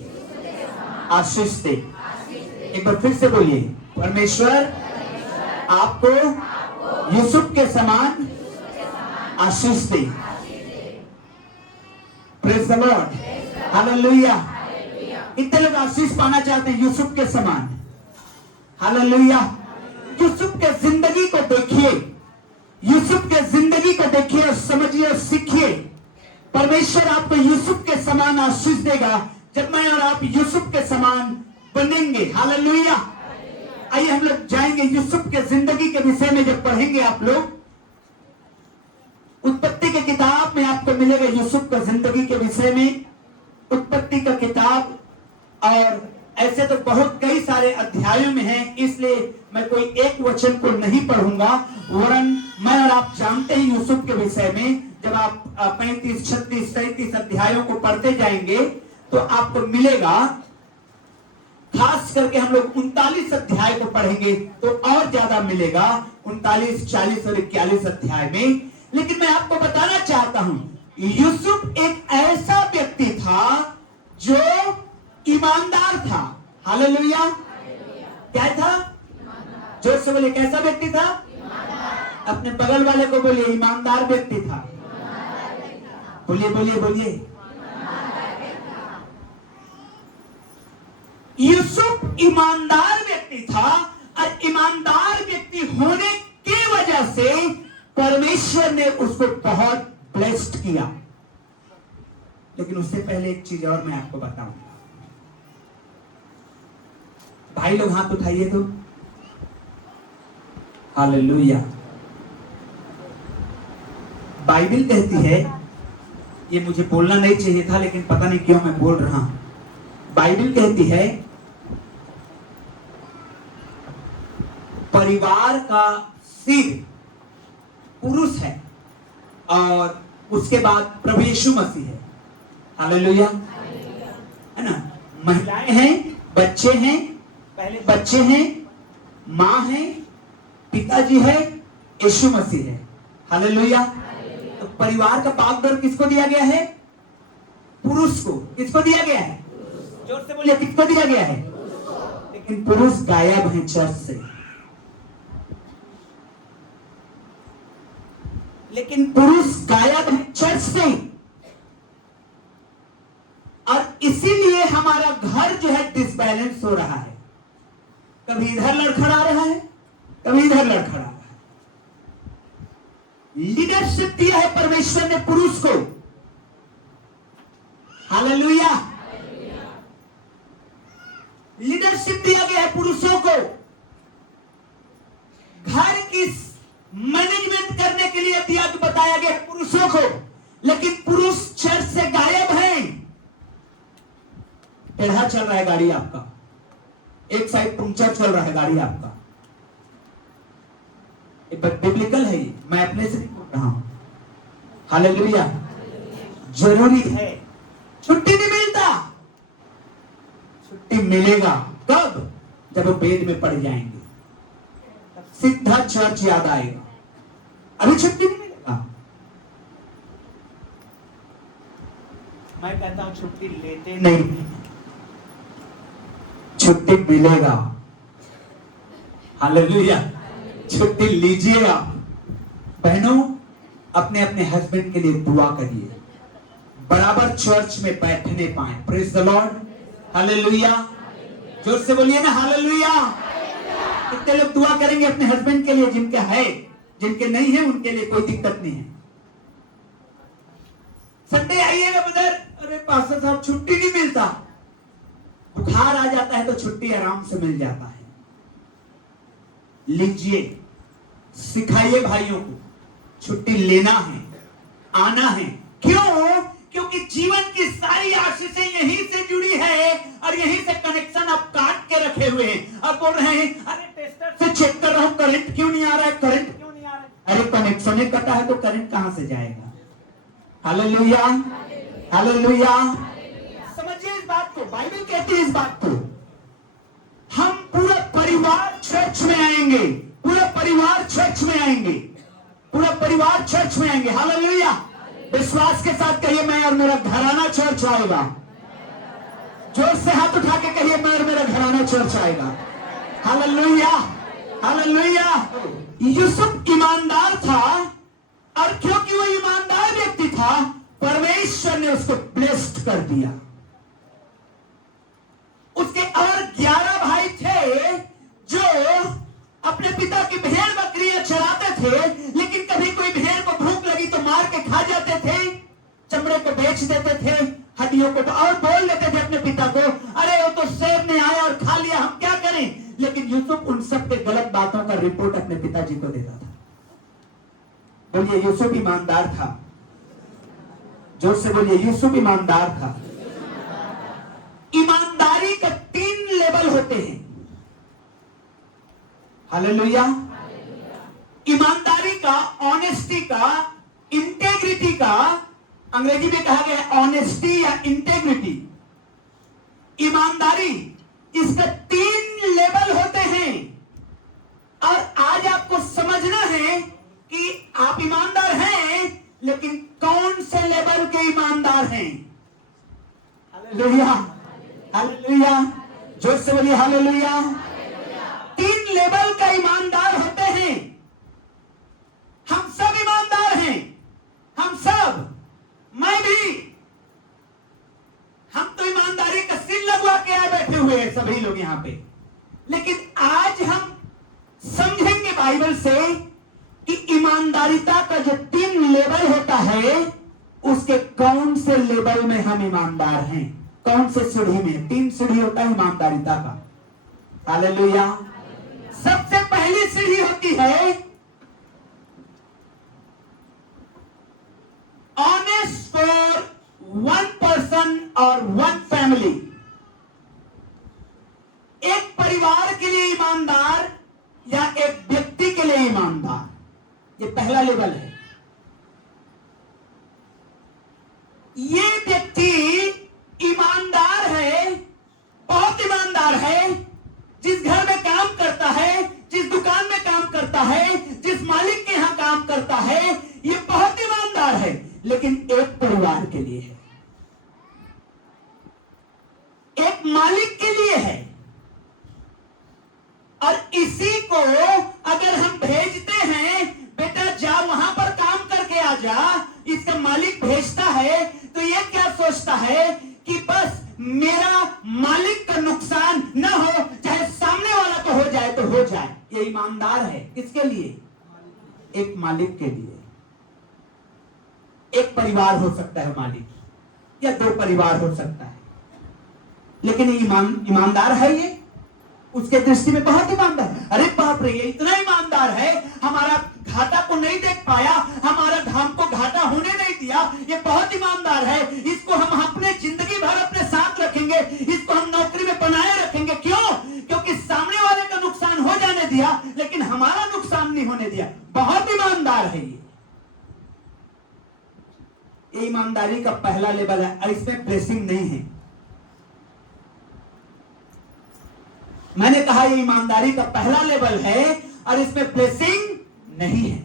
आशीष दे। एक बार फिर से बोलिए, परमेश्वर आपको यूसुफ के समान आशीष दे। Praise the Lord, hallelujah. इतने लोग आशीष पाना चाहते हैं यूसुफ के समान। हालेलुया। यूसुफ के जिंदगी को देखिए, यूसुफ के जिंदगी को देखिए और समझिए और सीखिए। परमेश्वर आपको यूसुफ के समान आशीष देगा जब मैं और आप यूसुफ के समान बनेंगे। हालेलुया। आइए हम लोग जाएंगे यूसुफ के जिंदगी के विषय में। जब पढ़ेंगे आप लोग उत्पत्ति के किताब में, आपको मिलेगा यूसुफ का जिंदगी के विषय में। उत्पत्ति का किताब, और ऐसे तो बहुत कई सारे अध्यायों में है, इसलिए मैं कोई एक वचन को नहीं पढ़ूंगा, वरन मैं और आप जानते हैं यूसुफ के विषय में। जब आप 35, 36, 37 अध्यायों को पढ़ते जाएंगे तो आपको मिलेगा। खास करके हम लोग 39 अध्याय को पढ़ेंगे तो और ज्यादा मिलेगा, 39, 40 और 41 अध्याय में। लेकिन मैं आपको बताना चाहता हूं, यूसुफ एक ऐसा व्यक्ति था जो ईमानदार था। हालेलुया। क्या था? जोर से बोलिए, कैसा व्यक्ति था? अपने बगल वाले को बोलिए, ईमानदार व्यक्ति था। बोलिए बोलिए बोलिए। यूसुफ ईमानदार व्यक्ति था और ईमानदार व्यक्ति होने की वजह से परमेश्वर ने उसको बहुत ब्लेस्ड किया। लेकिन उससे पहले एक चीज और मैं आपको बताऊंगा। भाई लोग हाथ उठाइए तो। हालेलुया। बाइबल कहती है, ये मुझे बोलना नहीं चाहिए था लेकिन पता नहीं क्यों मैं बोल रहा हूं। बाइबल कहती है परिवार का सिर पुरुष है और उसके बाद प्रभु यीशु मसीह है। हालेलुया। है ना? महिलाएं हैं, बच्चे हैं, पहले बच्चे हैं, मां है, पिताजी है, यीशु मसीह है। हालेलुया। तो परिवार का पागदर किसको दिया गया है? पुरुष को। किसको दिया गया है? जोर से बोलिए, किसको दिया गया है? लेकिन पुरुष गायब है चर्च से। लेकिन पुरुष गायब है चर्च से, और इसीलिए हमारा घर जो है डिसबैलेंस हो रहा है। कभी इधर लड़खड़ा रहा है, कभी इधर लड़खड़ा रहा है। लीडरशिप दिया है परमेश्वर ने पुरुष को। हालेलुया। लीडरशिप दिया गया है पुरुषों को। घर की मैनेजमेंट करने के लिए दिया, बताया गया है पुरुषों को। लेकिन पुरुष चर्च से गायब हैं। टेढ़ा चल रहा है गाड़ी आपका, एक साइड पंक्चर चल रहा है गाड़ी आपका। बिब्लिकल है ये, मैं अपने से नहीं बोल रहा हूं। हालेलुया। जरूरी है, छुट्टी नहीं मिलता, छुट्टी मिलेगा कब? जब वो बेड में पड़ जाएंगे, सीधा चर्च याद आएगा। अभी छुट्टी नहीं मिलेगा। मैं कहता हूं छुट्टी लेते नहीं, छुट्टी मिलेगा। हालेलुया। छुट्टी लीजिए आप। बहनों, अपने अपने हस्बैंड के लिए दुआ करिए, बराबर चर्च में बैठने पाए। Praise the Lord. हालेलुया। जोर से बोलिए ना हालेलुया। कितने लोग दुआ करेंगे अपने हस्बैंड के लिए? जिनके है, जिनके नहीं है उनके लिए कोई दिक्कत नहीं है। संडे आइएगा ब्रदर, अरे पास्टर साहब छुट्टी नहीं मिलता। बुखार आ जाता है तो छुट्टी आराम से मिल जाता है। लीजिए, सिखाइए भाइयों को, छुट्टी लेना है, आना है। क्यों? क्योंकि जीवन की सारी आशीषें यहीं से जुड़ी है और यहीं से कनेक्शन आप काट के रखे हुए हैं। अब बोल रहे हैं अरे टेस्टर से चेक कर रहा हूं, करंट क्यों नहीं आ रहा है, करंट क्यों नहीं आ रहा है। अरे कनेक्शन ही कटा है तो करंट कहां से जाएगा? Hallelujah, hallelujah. समझिए इस बात को, बाइबल कहती है इस बात को। हम पूरा परिवार चर्च में आएंगे, पूरा परिवार चर्च में आएंगे, पूरा परिवार चर्च में आएंगे। हालेलुया। विश्वास के साथ कहिए, मैं और मेरा घराना चर्च आएगा। जोर से हाथ उठा के कहिए, मैं और मेरा घराना चर्च आएगा। Hallelujah, hallelujah. यूसुफ ईमानदार था और क्योंकि वो ईमानदार व्यक्ति था, परमेश्वर ने उसको ब्लेस्ड कर दिया। उसके और 11 भाई थे जो अपने पिता की भेड़ बकरियां चराते थे, लेकिन कभी कोई भेड़ को भूख लगी तो मार के खा जाते थे, चमड़े को बेच देते थे, हड्डियों को, और बोल लेते थे अपने पिता को, अरे वो तो शेर ने आया और खा लिया, हम क्या करें। लेकिन यूसुफ उन सब पे गलत बातों का रिपोर्ट अपने पिताजी को देता था। बोलिए यूसुफ ईमानदार था। जोर से बोलिए, यूसुफ ईमानदार था। ईमानदारी का 3 लेवल होते हैं। हालेलुया। ईमानदारी का, ऑनेस्टी का, इंटेग्रिटी का, अंग्रेजी में कहा गया है ऑनेस्टी या इंटेग्रिटी। ईमानदारी, इसका 3 लेवल होते हैं। और आज आपको समझना है कि आप ईमानदार हैं, लेकिन कौन से लेवल के ईमानदार हैं। Hallelujah, hallelujah. जोर से बोलिए हालेलुया। 3 लेवल का ईमानदार होते हैं। हम सब ईमानदार हैं, हम सब, मैं भी। हम तो ईमानदारी का सिल लगवा के आए बैठे हुए हैं सभी लोग यहां पे। लेकिन आज हम समझेंगे बाइबल से कि ईमानदारिता का जो 3 लेवल होता है, उसके कौन से लेवल में हम ईमानदार हैं, कौन से सीढ़ी में। 3 सीढ़ी होता है ईमानदारिता का। हालेलुया। सबसे पहली सीढ़ी होती है ऑनेस्ट फॉर 1 पर्सन और 1 फैमिली। एक परिवार के लिए ईमानदार या एक व्यक्ति के लिए ईमानदार, ये पहला लेवल है। ये व्यक्ति ईमानदार है, बहुत ईमानदार है। जिस घर में काम करता है, जिस दुकान में काम करता है, जिस मालिक के यहां काम करता है, ये बहुत ईमानदार है, लेकिन एक परिवार के लिए है, एक मालिक के लिए है। और इसी को अगर हम भेजते हैं, बेटा जा वहां पर काम करके आ जा, इसका मालिक भेजता है, तो ये क्या सोचता है कि बस मेरा मालिक का नुकसान न हो, चाहे सामने वाला को हो जाए तो हो जाए। ये ईमानदार है। किसके लिए? एक मालिक के लिए। एक परिवार हो सकता है मालिक, या 2 परिवार हो सकता है, लेकिन ईमानदार है ये, उसके दृष्टि में बहुत ईमानदार। अरे बाप रे, ये इतना ईमानदार है, हमारा घाटा को नहीं देख पाया, हमारा धाम को घाटा होने नहीं दिया, ये बहुत ईमानदार है। इसको हम अपने जिंदगी भर अपने साथ रखेंगे, इसको हम नौकरी में बनाए रखेंगे। क्यों? क्योंकि सामने वाले का नुकसान हो जाने दिया, लेकिन हमारा नुकसान नहीं होने दिया। बहुत ईमानदार है ये। ये ईमानदारी का पहला लेवल है और इसमें ब्लेसिंग नहीं है। मैंने कहा ये ईमानदारी का पहला लेवल है और इसमें ब्लेसिंग नहीं है।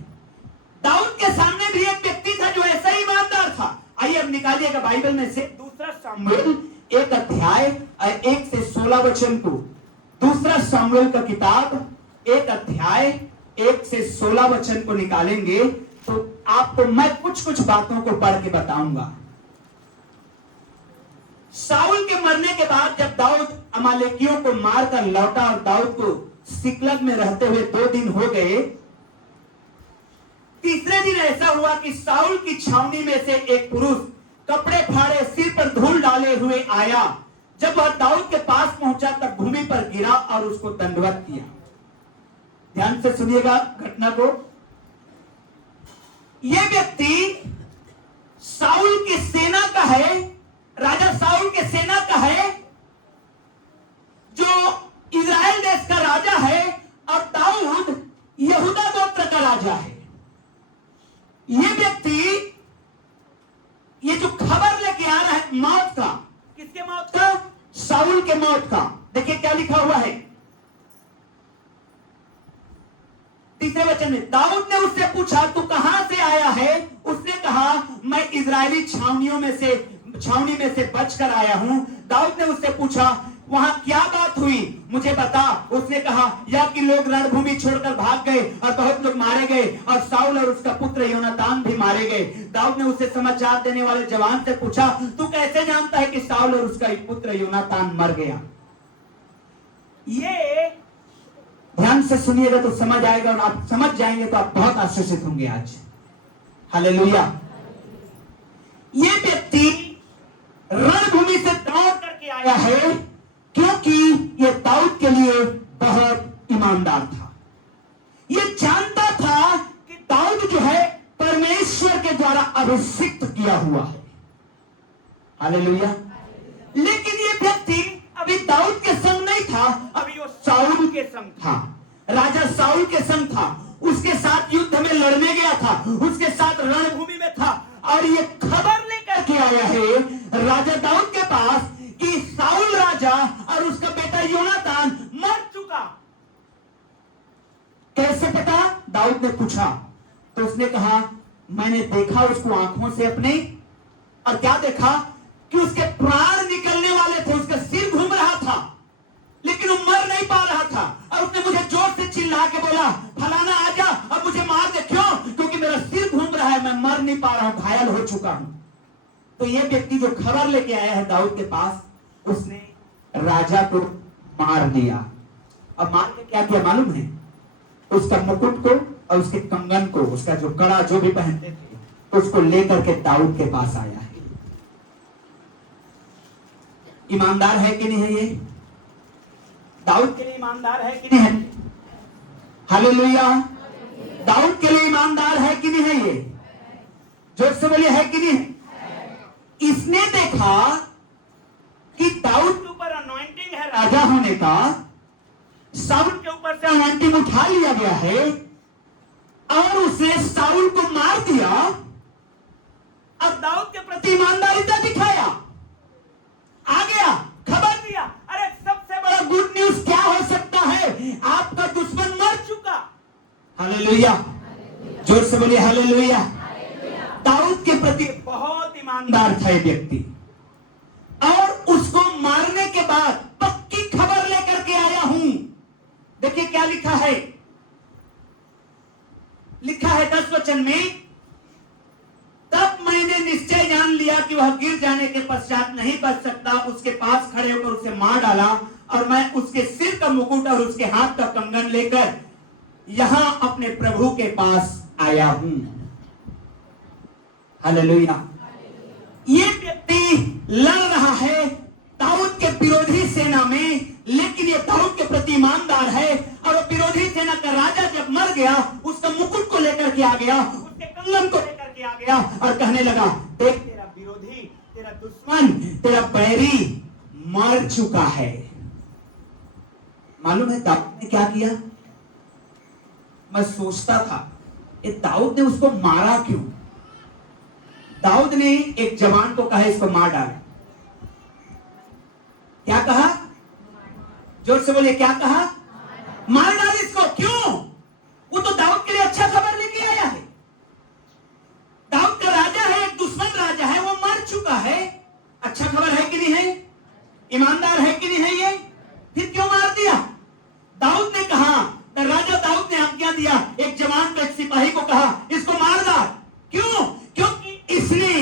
दाऊद के सामने भी एक व्यक्ति था जो ऐसा ही ईमानदार था। आइए अब निकालिएगा बाइबल में से दूसरा सामुएल 1 अध्याय 1 से 16 वचन को। दूसरा सामुएल का किताब 1 अध्याय 1 से 16 वचन को निकालेंगे तो आपको मैं कुछ कुछ बातों को पढ़ के बताऊंगा। शाऊल के मरने के बाद जब दाऊद अमालेकियों को मारकर लौटा और दाऊद को सिकलग में रहते हुए 2 दिन हो गए, तीसरे दिन ऐसा हुआ कि शाऊल की छावनी में से एक पुरुष कपड़े फाड़े सिर पर धूल डाले हुए आया। जब वह दाऊद के पास पहुंचा तब भूमि पर गिरा और उसको दंडवत किया। ध्यान से सुनिएगा घटना को। यह व्यक्ति शाऊल की सेना का है, राजा शाऊल के सेना का है, जो इजराइल देश का राजा है, और दाऊद यहूदा गोत्र का राजा है। ये व्यक्ति ये जो खबर लेके आ रहा है मौत का, किसके मौत का? शाऊल के मौत का। देखिए क्या लिखा हुआ है तीसरे वचन में। दाऊद ने उससे पूछा तू कहां से आया है? उसने कहा मैं इजरायली छावनी में से बचकर आया हूं। दाऊद ने उससे पूछा वहां क्या बात हुई, मुझे बता। उसने कहा या कि लोग रणभूमि छोड़कर भाग गए और बहुत लोग मारे गए और शाऊल और उसका पुत्र योनातान भी मारे गए। दाऊद ने उससे समाचार देने वाले जवान से पूछा तू कैसे जानता है कि शाऊल और उसका पुत्र योनातान मर गया? ये ध्यान से सुनिएगा तो समझ आएगा और आप समझ जाएंगे तो आप बहुत आश्चर्यचकित होंगे आज। हालेलुया। ये व्यक्ति रणभूमि से दौड़ करके आया है क्योंकि ये दाऊद के लिए बहुत ईमानदार था। ये जानता था कि दाऊद जो है परमेश्वर के द्वारा अभिषिक्त किया हुआ है। हालेलुया। लेकिन ये व्यक्ति अभी दाऊद के संग नहीं था, अभी वो शाऊल के संग था, राजा शाऊल के संग था। उसके साथ युद्ध में लड़ने गया था, उसके साथ रणभूमि में था और ये खबर लेकर के आया है राजा दाऊद के पास कि शाऊल राजा और उसका बेटा योनातान मर चुका। कैसे पता? दाऊद ने पूछा तो उसने कहा मैंने देखा उसको आंखों से अपने। और क्या देखा? कि उसके प्राण निकलने वाले थे, उसका सिर घूम रहा था लेकिन वो मर नहीं पा रहा था। और उसने मुझे जोर से चिल्ला के बोला फलाना आजा अब मुझे मार दे। क्यों? क्योंकि मेरा सिर घूम रहा है, मैं मर नहीं पा रहा हूं, घायल हो चुका हूं। तो ये व्यक्ति जो खबर लेके आया है दाऊद के पास, उसने राजा को मार दिया। अब मार के क्या किया मालूम है? उसका मुकुट को और उसके कंगन को, उसका जो कड़ा जो भी पहनते थे, उसको लेकर के दाऊद के पास आया है। ईमानदार है कि नहीं है ये? दाऊद के लिए ईमानदार है कि नहीं है? हालेलुया। दाऊद के लिए ईमानदार है कि नहीं है ये? जोर से बोलिए है कि नहीं है? इसने देखा कि दाऊद के ऊपर अनॉइंटिंग है राजा होने का, शाऊल के ऊपर से अनॉइंटिंग उठा लिया गया है और उसने शाऊल को मार दिया। अब दाऊद के प्रति ईमानदारिता दिखाया, आ गया, खबर दिया। अरे सबसे बड़ा गुड न्यूज क्या हो सकता है? आपका दुश्मन मर चुका। हालेलुया। जोर से बोलिए हालेलुया। दाऊद के प्रति बहुत ईमानदार था ये व्यक्ति और उसको मारने के बाद पक्की खबर लेकर के आया हूं। देखिए क्या लिखा है, लिखा है 10 वचन में, तब मैंने निश्चय जान लिया कि वह गिर जाने के पश्चात नहीं बच सकता। उसके पास खड़े होकर उसे मार डाला और मैं उसके सिर का मुकुट और उसके हाथ का कंगन लेकर यहां अपने प्रभु के पास आया हूं। हालेलुया। ये व्यक्ति लड़ रहा है दाऊद के विरोधी सेना में, लेकिन ये दाऊद के प्रति ईमानदार है और वो विरोधी सेना का राजा जब मर गया उसका मुकुट को लेकर के आ गया, उसके कंगन को लेकर के आ गया और कहने लगा देख तेरा विरोधी, तेरा दुश्मन, तेरा बैरी मर चुका है। मालूम है दाऊद ने क्या किया? मैं सोचता था ये दाऊद ने उसको मारा क्यों? दाऊद ने एक जवान को कहा इसको मार डाल। क्या कहा? जोर से बोलिए, क्या कहा? मार डाल इसको। क्यों? वो तो दाऊद के लिए अच्छा खबर लेके आया है। दाऊद का राजा है, एक दुश्मन राजा है, वो मर चुका है। अच्छा खबर है कि नहीं है? ईमानदार है कि नहीं है ये? फिर क्यों मार दिया? दाऊद ने कहा, राजा दाऊद ने आज्ञा दिया, एक जवान को, एक सिपाही को कहा इसको मार डाल। क्यों? क्योंकि इसने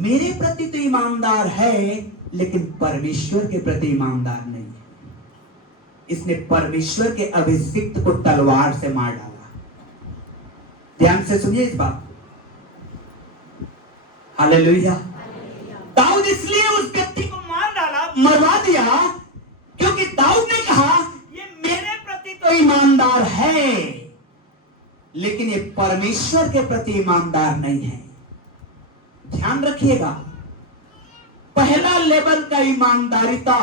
मेरे प्रति तो ईमानदार है लेकिन परमेश्वर के प्रति ईमानदार नहीं है। इसने परमेश्वर के अभिषिक्त को तलवार से मार डाला। ध्यान से सुनिए इस बात। हालेलुया। दाऊद इसलिए उस व्यक्ति को मार डाला, मरवा दिया, क्योंकि दाऊद ने कहा ये मेरे प्रति तो ईमानदार है लेकिन ये परमेश्वर के प्रति ईमानदार नहीं है। ध्यान रखिएगा, पहला लेवल का ईमानदारिता,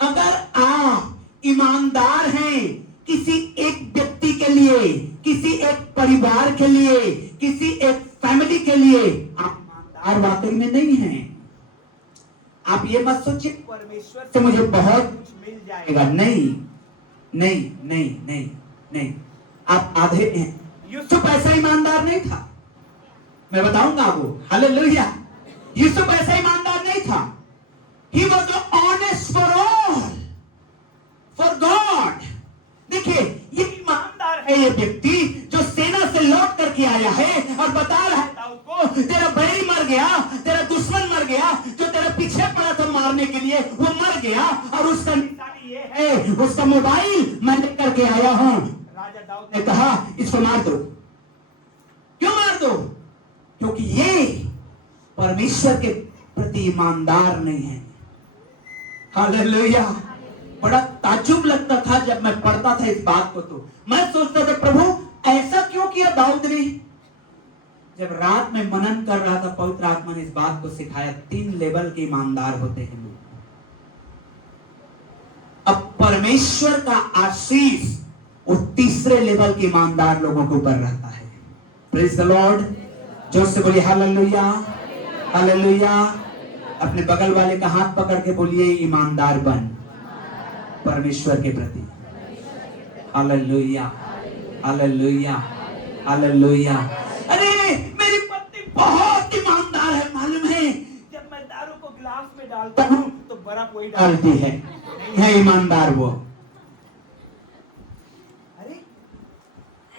अगर आप ईमानदार हैं किसी एक व्यक्ति के लिए, किसी एक परिवार के लिए, किसी एक फैमिली के लिए, आप ईमानदार वाकई में नहीं हैं। आप ये मत सोचिए परमेश्वर से मुझे बहुत कुछ मिल जाएगा। नहीं नहीं नहीं नहीं नहीं, आप आधे हैं। यूसुफ ऐसा ईमानदार नहीं था, मैं बताऊंगा आपको। हालेलुया। यूसुफ ऐसा ईमानदार नहीं था। He was honest for all, for God. देखिए, ये ईमानदार है ये व्यक्ति जो सेना से लौट करके आया है और बता रहा है दाऊद को, तेरा बैरी मर गया, तेरा दुश्मन मर गया, जो तेरे पीछे पड़ा था मारने के लिए वो मर गया, और उसका निशानी ये है, उसका मोबाइल मैं लेकर के आया हूं। राजा दाऊद ने कहा इसको मार दो। क्यों मार दो? क्योंकि ये परमेश्वर के प्रति ईमानदार नहीं है। हालेलुया। बड़ा ताज्जुब लगता था जब मैं पढ़ता था इस बात को, तो मैं सोचता था प्रभु ऐसा क्यों किया दाऊद ने? जब रात में मनन कर रहा था, पवित्र आत्मा ने इस बात को सिखाया, 3 लेवल के ईमानदार होते हैं लोग। अब परमेश्वर का आशीष वो तीसरे लेवल के ईमानदार लोगों के ऊपर रहता है। Praise the Lord. जोर से बोलिए हालेलुया, हालेलुया। अपने बगल वाले का हाथ पकड़ के बोलिए ईमानदार बन परमेश्वर के प्रति। Hallelujah, hallelujah, hallelujah. अरे मेरी पत्नी बहुत ईमानदार है, मालूम है, जब मैं दारू को गिलास में डालता हूँ तो बर्फ वही डालती है। है ईमानदार वो। अरे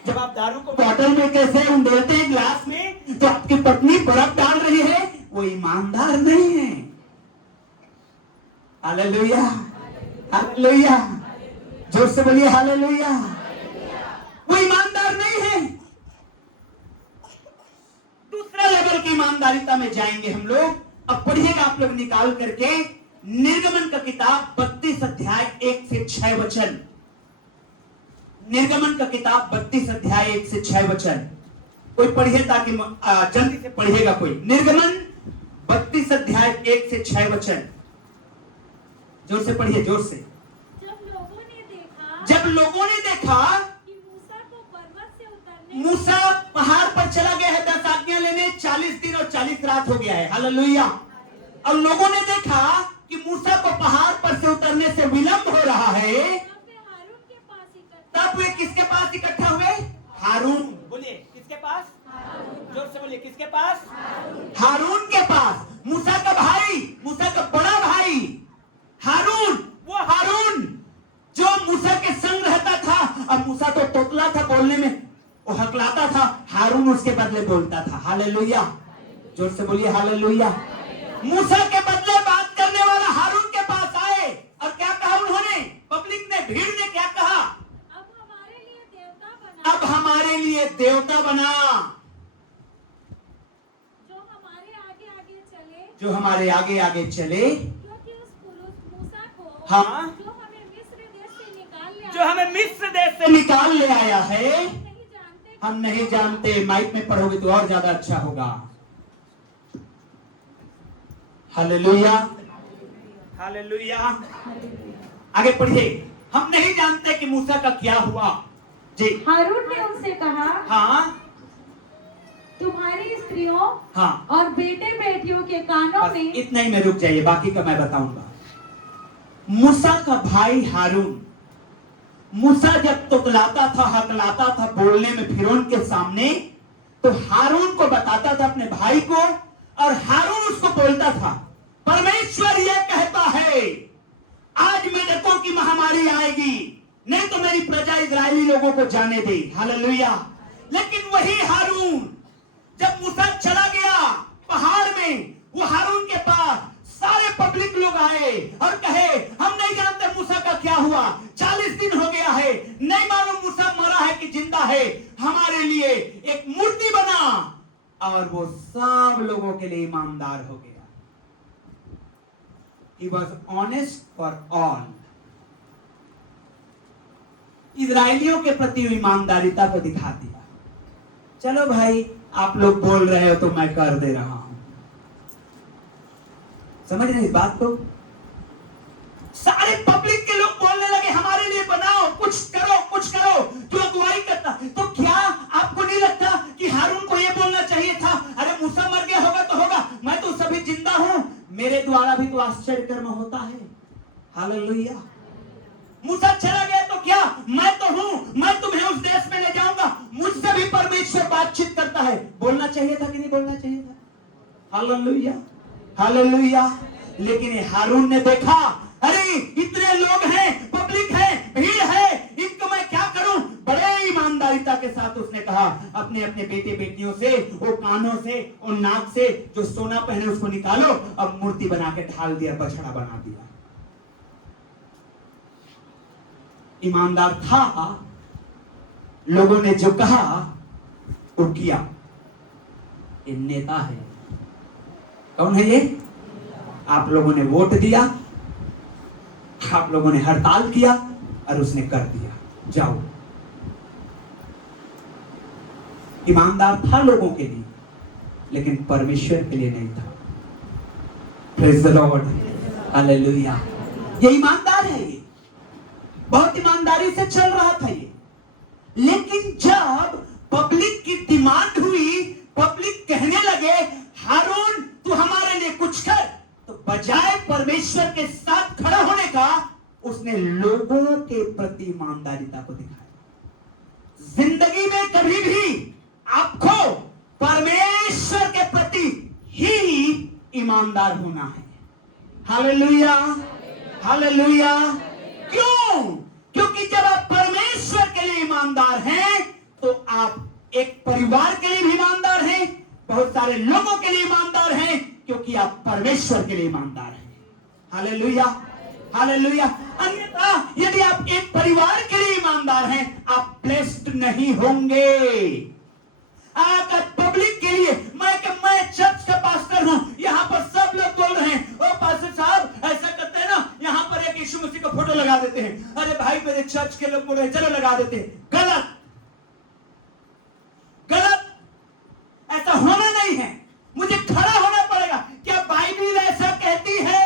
जब आप दारू को बॉटल में कैसे उंडेलते हैं गिलास में, तो आपकी पत्नी बर्फ डाल रही है, वो ईमानदार नहीं है। Hallelujah, hallelujah. जोर से बोलिए हालेलुया। वो ईमानदार नहीं है। दूसरा लेवल की ईमानदारिता में जाएंगे हम लोग। अब पढ़िएगा आप लोग निकाल करके, निर्गमन का किताब 32 अध्याय 1 से 6 वचन। निर्गमन का किताब 32 अध्याय 1 से 6 वचन। कोई पढ़िए ताकि जल्दी से पढ़िएगा कोई। निर्गमन 32 अध्याय 1 से 6 वचन। जोर से पढ़िए, जोर से। जब लोगों ने देखा कि मूसा को पर्वत से उतरने, मूसा पहाड़ पर चला गया है 10 आज्ञा लेने, 40 दिन और 40 रात हो गया है। हालेलुया। और लोगों ने देखा कि मूसा को पहाड़ पर से उतरने से विलंब हो रहा है, तब वे हारून के पास इकट्ठा, तब वे किसके पास इकट्ठा हुए? हारून। बोलिए किसके पास? जोर से बोलिए किसके पास? हारून के पास। मूसा का भाई, मूसा का बड़ा भाई हारून, वो हारून जो मूसा के संग रहता था। अब मूसा तो तोतला था बोलने में, वो हकलाता था, हारून उसके बदले बोलता था। हालेलुया। जोर से बोलिए हालेलुया। मूसा के बदले बात करने वाला हारून के पास आए और क्या कहा उन्होंने? पब्लिक ने, भीड़ ने क्या कहा? अब हमारे लिए देवता बना, अब हमारे लिए देवता बना, जो हमारे आगे आगे चले, जो हमारे आगे आगे चले। क्योंकि उस पुरुष मूसा को, हाँ, जो हमें मिस्र देश से निकाल ले जो हमें मिस्र देश से निकाल ले आया है, नहीं जानते, हम नहीं जानते। माइक में पढ़ोगे तो और ज्यादा अच्छा होगा। Hallelujah, hallelujah. आगे पढ़िए। हम नहीं जानते कि मूसा का क्या हुआ। जी हारून ने उनसे कहा, हाँ, तुम्हारी स्त्रियों हाँ और बेटे बेटियों के कानों बस में इतना ही में रुक जाइए, बाकी का मैं बताऊंगा। मूसा का भाई हारून, मूसा जब तुतलाता था, हकलाता था बोलने में फिरौन के सामने, तो हारून को बताता था अपने भाई को, और हारून उसको बोलता था परमेश्वर यह कहता है आज मेढकों की महामारी आएगी, नहीं तो मेरी प्रजा इजरायली लोगों को जाने दे। हालेलुया। लेकिन वही हारून जब मूसा चला गया पहाड़ में, वो हारून के पास सारे पब्लिक लोग आए और कहे हम नहीं जानते मूसा का क्या हुआ, 40 दिन हो गया है, नहीं मालूम मूसा मरा है कि जिंदा है, हमारे लिए एक मूर्ति बना। और वो सब लोगों के लिए ईमानदार हो गया। He was honest for all. इजरायलियों के प्रति ईमानदारिता को दिखा दिया। चलो भाई आप लोग बोल रहे हो तो मैं कर दे रहा हूं। समझ रहे इस बात को? सारे पब्लिक के लोग बोलने लगे हमारे लिए बनाओ, कुछ करो जो अगुवाई करता। तो क्या आपको नहीं लगता कि हारून को यह बोलना चाहिए था, अरे मूसा मर गया होगा तो होगा, मैं तो सभी जिंदा हूं, मेरे द्वारा भी तो आश्चर्य कर्म होता है। हालेलुया। मूसा चला गया तो क्या, मैं तो हूं, मैं तुम्हें उस देश में ले जाऊंगा, मुझसे भी परमेश्वर बातचीत करता है। बोलना चाहिए था कि नहीं बोलना चाहिए था? Hallelujah, hallelujah. लेकिन हारून ने देखा अरे इतने लोग हैं, पब्लिक है, भीड़ है, इनको मैं क्या करूं? बड़े ईमानदारिता के साथ उसने कहा अपने अपने बेटे बेटियों से, वो कानों से, वो नाक से जो सोना पहने उसको निकालो, और मूर्ति बना के ढाल दिया, बछड़ा बना दिया। ईमानदार था, लोगों ने जो कहा वो किया। ये नेता है। कौन है ये? आप लोगों ने वोट दिया, आप लोगों ने हड़ताल किया और उसने कर दिया, जाओ। ईमानदार था लोगों के लिए, लेकिन परमेश्वर के लिए नहीं था। Praise the Lord, hallelujah. ये ईमानदार है, ये बहुत ईमानदारी से चल रहा था ये। लेकिन जब पब्लिक की डिमांड हुई, पब्लिक कहने लगे हारून तू हमारे लिए कुछ कर, तो बजाय परमेश्वर के साथ खड़ा होने का, उसने लोगों के प्रति ईमानदारिता को दिखाया। जिंदगी में कभी भी आपको परमेश्वर के प्रति ही ईमानदार होना है। Hallelujah, hallelujah. क्यों? क्योंकि जब आप परमेश्वर के लिए ईमानदार हैं, तो आप एक परिवार के लिए भी ईमानदार हैं, बहुत सारे लोगों के लिए ईमानदार हैं, क्योंकि आप परमेश्वर के लिए ईमानदार हैं। Hallelujah, hallelujah. अन्यथा यदि आप एक परिवार के लिए ईमानदार हैं, आप ब्लेस्ड नहीं होंगे। अगर पब्लिक के लिए मैं चर्च का पास्टर हूं, यहां पर सब लोग बोल रहे हैं ओ पास्टर साहब ऐसा करते हैं ना, यहां पर एक यीशु मसीह का फोटो लगा देते हैं, अरे भाई मेरे चर्च के लोग बोल रहे हैं चलो लगा देते हैं। गलत, गलत, ऐसा होना नहीं है। मुझे खड़ा होना पड़ेगा। क्या बाइबल ऐसा कहती है?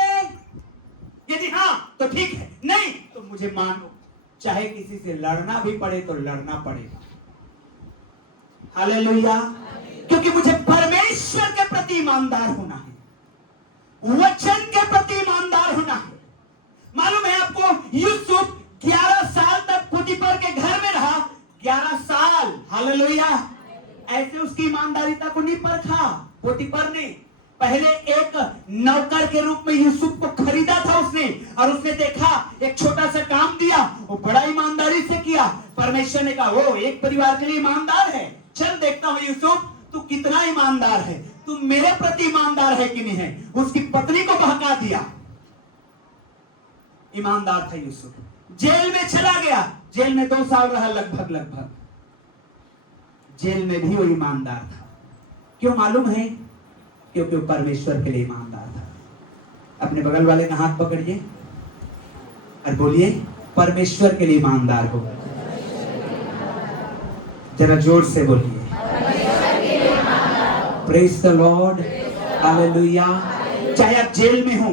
यदि हां तो ठीक है, नहीं तो मुझे मानो, चाहे किसी से लड़ना भी पड़े तो लड़ना पड़ेगा। हालेलुया। क्योंकि मुझे परमेश्वर के प्रति ईमानदार होना है, वचन के प्रति ईमानदार होना है। मालूम है आपको, यूसुफ 11 साल तक पोतीफर के घर में रहा, 11 साल। हालेलुया। ऐसे उसकी ईमानदारिता को नहीं परखा पोतीफर ने। पहले एक नौकर के रूप में यूसुफ को खरीदा था उसने, और उसने देखा एक छोटा सा काम दिया, वो बड़ा ईमानदारी से किया। परमेश्वर ने कहा वो एक परिवार के लिए ईमानदार है, चल देखता हूं यूसुफ तू कितना ईमानदार है, तू मेरे प्रति ईमानदार है कि नहीं है। उसकी पत्नी को बहका दिया। ईमानदार था यूसुफ। जेल में चला गया, जेल में 2 साल रहा लगभग। जेल में भी वो ईमानदार था। क्यों मालूम है? क्योंकि वो परमेश्वर के लिए ईमानदार था। अपने बगल वाले का हाथ पकड़िए और बोलिए परमेश्वर के लिए ईमानदार हो। जरा जोर से बोलिए प्रेज द लॉर्ड, हालेलुया। चाहे आप जेल में हो,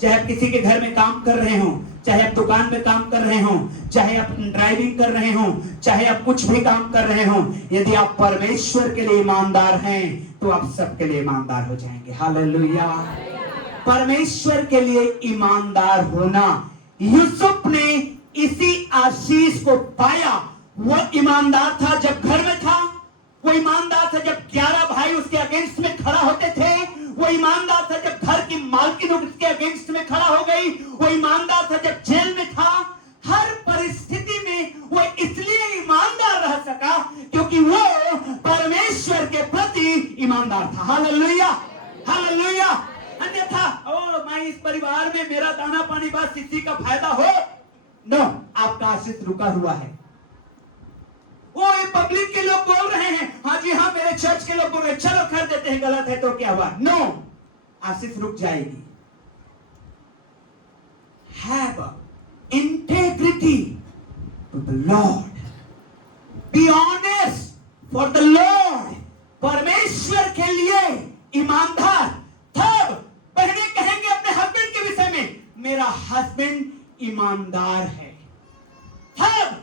चाहे आप किसी के घर में काम कर रहे हो, चाहे आप दुकान में काम कर रहे हो, चाहे आप ड्राइविंग कर रहे हो, चाहे आप कुछ भी काम कर रहे हो, यदि आप परमेश्वर के लिए ईमानदार हैं तो आप सबके लिए ईमानदार हो जाएंगे। हालेलुया। परमेश्वर के लिए ईमानदार होना, यूसुफ ने इसी आशीष को पाया। वो ईमानदार था जब घर में था, वो ईमानदार था जब 11 भाई उसके अगेंस्ट में खड़ा होते थे, वो ईमानदार था जब घर की मालकिन उसके अगेंस्ट में खड़ा हो गई, वो ईमानदार था जब जेल में था। हर परिस्थिति में वो इसलिए ईमानदार रह सका क्योंकि वो परमेश्वर के प्रति ईमानदार था। Hallelujah, hallelujah. अन्यथा ओ मैं इस परिवार में मेरा दाना पानी बस इसी का फायदा हो, नो, आपका आशीष रुका हुआ है। वो ये पब्लिक के लोग बोल रहे हैं, हाँ जी हाँ, मेरे चर्च के लोग बोल रहे हैं, चलो कर देते हैं, गलत है तो क्या हुआ? नो, आशीष रुक जाएगी। Have integrity to the Lord, be honest for the Lord. परमेश्वर के लिए ईमानदार। तब बहनें कहेंगे अपने हस्बैंड के विषय में, मेरा हस्बैंड ईमानदार है। तब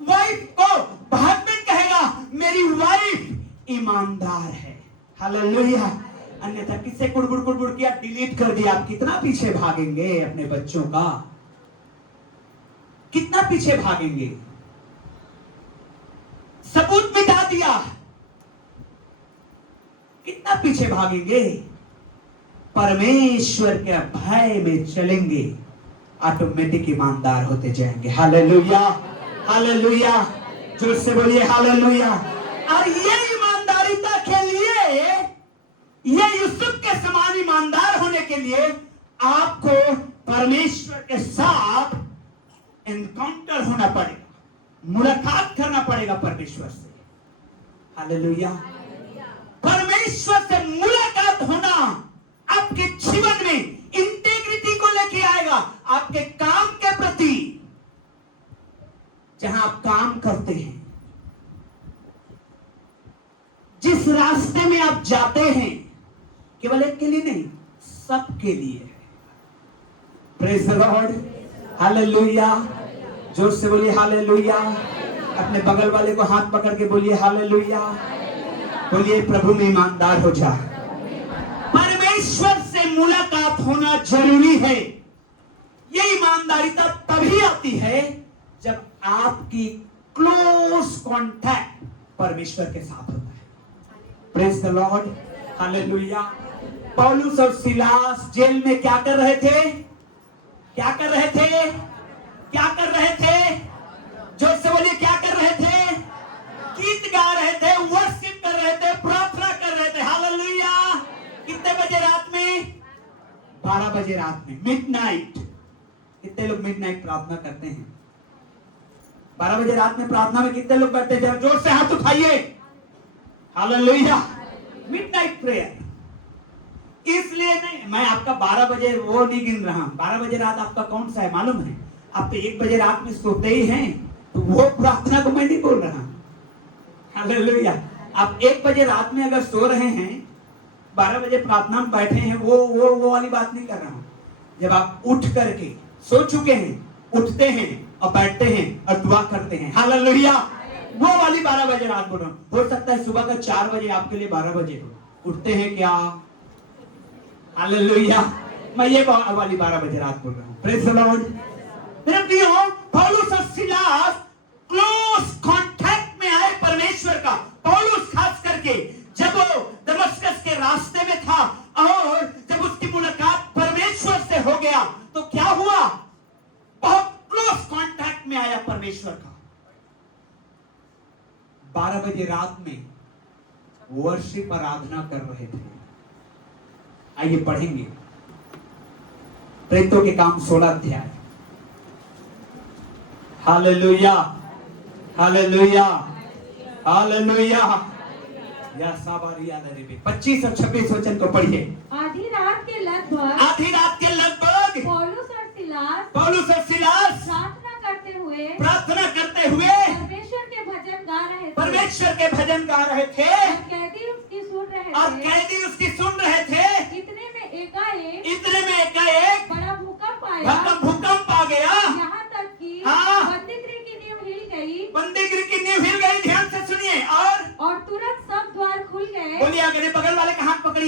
वाइफ को हस्बैंड कहेगा, मेरी वाइफ ईमानदार है। हालेलुया। अन्यथा किससे कुड़बुड़ किया, डिलीट कर दिया, आप कितना पीछे भागेंगे अपने बच्चों का? कितना पीछे भागेंगे? सबूत मिटा दिया, कितना पीछे भागेंगे? परमेश्वर के भय में चलेंगे, ऑटोमेटिक ईमानदार होते जाएंगे। Hallelujah, hallelujah. जोर से बोलिए हालेलुया। और ये ईमानदारिता के लिए, ये यूसुफ के समान ईमानदार होने के लिए आपको परमेश्वर के साथ एनकाउंटर होना पड़ेगा, मुलाकात करना पड़ेगा परमेश्वर से। हालेलुया। परमेश्वर से मुलाकात होना आपके जीवन में इंटेग्रिटी को लेके आएगा, आपके काम के प्रति। जहां आप काम करते हैं, जिस रास्ते में आप जाते हैं, केवल एक के लिए नहीं, सबके लिए है। Praise the Lord, hallelujah. जोर से बोलिए हालेलुया। अपने बगल वाले को हाथ पकड़ के बोलिए हालेलुया। बोलिए प्रभु में ईमानदार हो जा। परमेश्वर से मुलाकात होना जरूरी है। ये ईमानदारिता तभी आती है जब आपकी क्लोज कांटेक्ट परमेश्वर के साथ होता है। Praise the Lord, hallelujah. पौलुस और सिलास जेल में क्या कर रहे थे? क्या कर रहे थे? क्या कर रहे थे? जोर से बोलिए, क्या कर रहे थे? गीत गा रहे थे, वर्शिप कर रहे थे, प्रार्थना कर रहे थे। हालेलुया। कितने बजे रात में? 12 बजे रात में, मिडनाइट। कितने लोग मिडनाइट प्रार्थना करते हैं? 12 बजे रात में प्रार्थना में कितने लोग करते हैं? जोर से हाथ उठाइए। हालेलुया। Midnight prayer. इसलिए नहीं, मैं आपका 12 बजे वो नहीं गिन रहा। 12 बजे रात आपका कौन सा है मालूम है? आप तो 1 बजे रात में सोते ही हैं, तो वो प्रार्थना को मैं नहीं बोल रहा। हालेलुया। आप 1 बजे रात में अगर सो रहे हैं, 12 बजे प्रार्थना में बैठे हैं, वो वाली बात नहीं कर रहा हूं। जब आप उठ करके सो चुके हैं, उठते हैं और बैठते हैं और दुआ करते हैं, हालेलुया, वो वाली 12 बजे रात बोल रहा हूं। हो सकता है सुबह का 4 बजे आपके लिए 12 बजे हो। उठते हैं क्या? हालेलुया। मैं ये वाली 12 बजे रात बोल रहा हूं। Praise the Lord. मेरे प्रियो, पौलुस और सिलास क्लोज कांटेक्ट में आए परमेश्वर का। पौलुस खास करके जब वो दमिश्क के रास्ते में था और जब उसकी मुलाकात परमेश्वर से हो गया, तो क्या हुआ? बहुत क्लोज कांटेक्ट में आया परमेश्वर का। 12 बजे रात में वर्शिप आराधना कर रहे थे। आइए पढ़ेंगे प्रेरितों के काम 16 अध्याय। Hallelujah, hallelujah, hallelujah. या साबारिया नरेबे 25 और 26 वचन को पढ़िए। आधी रात के लगभग पौलुस और सिलास प्रार्थना करते हुए परमेश्वर के भजन गा रहे थे। और कैदी उसकी सुन रहे थे। इतने में एकाएक बड़ा भूकंप आया। भूकंप आ गया।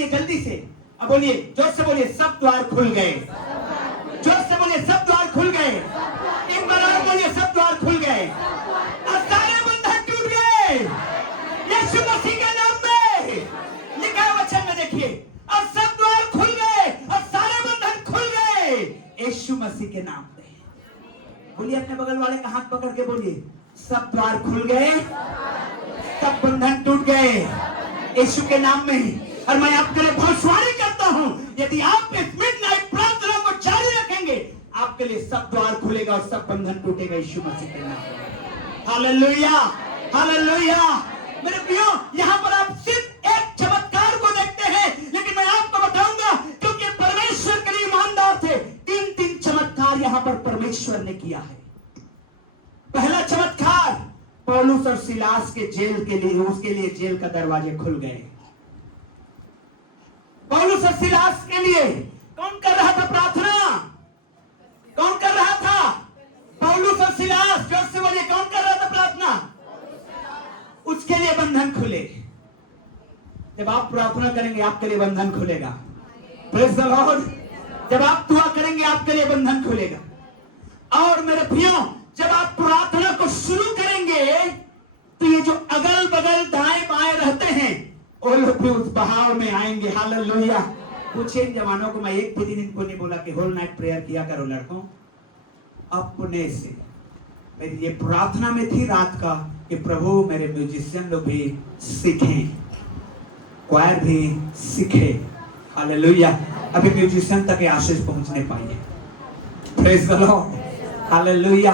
बोलिए जल्दी से, अब बोलिए जोर से, बोलिए सब द्वार खुल गए। जोर से बोलिए सब द्वार खुल गए। एक बार और बोलिए सब द्वार खुल गए और सारे बंधन टूट गए यीशु मसीह के नाम में। लिखा है वचन में, देखिए, और सब द्वार खुल गए और सारे बंधन खुल गए यीशु मसीह के नाम में। बोलिए अपने बगल वाले का हाथ पकड़ के बोलिए, सब द्वार खुल गए, सब बंधन टूट गए यीशु के नाम में। और मैं आपके लिए भविष्यवाणी करता हूं, यदि आप इस मिडनाइट प्रार्थना को जारी रखेंगे, आपके लिए सब द्वार खुलेगा और सब बंधन टूटेगा यीशु मसीह के नाम में। Hallelujah, hallelujah. मेरे प्रियो, यहाँ पर आप सिर्फ एक चमत्कार को देखते हैं, लेकिन मैं आपको बताऊंगा, क्योंकि परमेश्वर के लिए ईमानदार थे, 3 चमत्कार यहाँ पर परमेश्वर ने किया है। पहला चमत्कार, पौलुस और सिलास के जेल के लिए, उसके लिए जेल का दरवाजे खुल गए। पौलुस और सिलास के लिए कौन कर रहा था प्रार्थना? कौन कर रहा था? पौलुस और सिलास। जोर से बोलिए, कौन कर रहा था प्रार्थना? उसके लिए बंधन खुले। जब आप प्रार्थना करेंगे आपके लिए बंधन खुलेगा। Praise the Lord. जब आप दुआ करेंगे आपके लिए बंधन खुलेगा। और मेरे प्रियो, जब आप प्रार्थना को शुरू करेंगे तो ये जो अगल बगल दाएं बाएं रहते हैं वो लोग भी उस बहाव में आएंगे। हालेलुया। पूछे इन जवानों को, मैं एक भी दिन इनको नहीं बोला कि होल नाइट प्रेयर किया करो लड़कों, अपने से। मेरी ये प्रार्थना में थी रात का कि प्रभु मेरे म्यूजिशियन लोग भी सीखें, क्वायर भी सीखे। हालेलुया। अभी म्यूजिशियन तक ये आशीष पहुंचने पाई है। Praise the Lord. Hallelujah.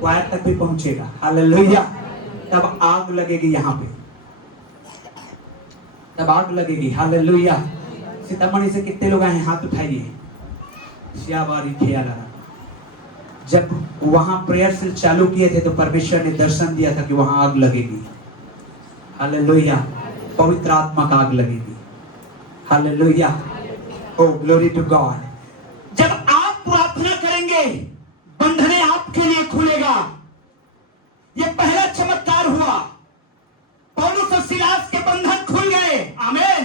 Choir तक भी पहुंचेगा। हालेलुया। तब आग लगेगी यहाँ पे, तब आग लगेगी। हालेलुया। सीतामढ़ी से कितने लोग आए? हाथ उठाइए। जब वहां प्रेयर से चालू किए थे तो परमेश्वर ने दर्शन दिया था कि वहां आग लगेगी। हालेलुया। पवित्र आत्मा का आग लगेगी। Hallelujah. Oh glory to God. जब आप प्रार्थना करेंगे बंधने आपके लिए खुलेगा। यह पहला चमत्कार हुआ, पौलुस और सिलास के बंधन खुल गए। आमीन।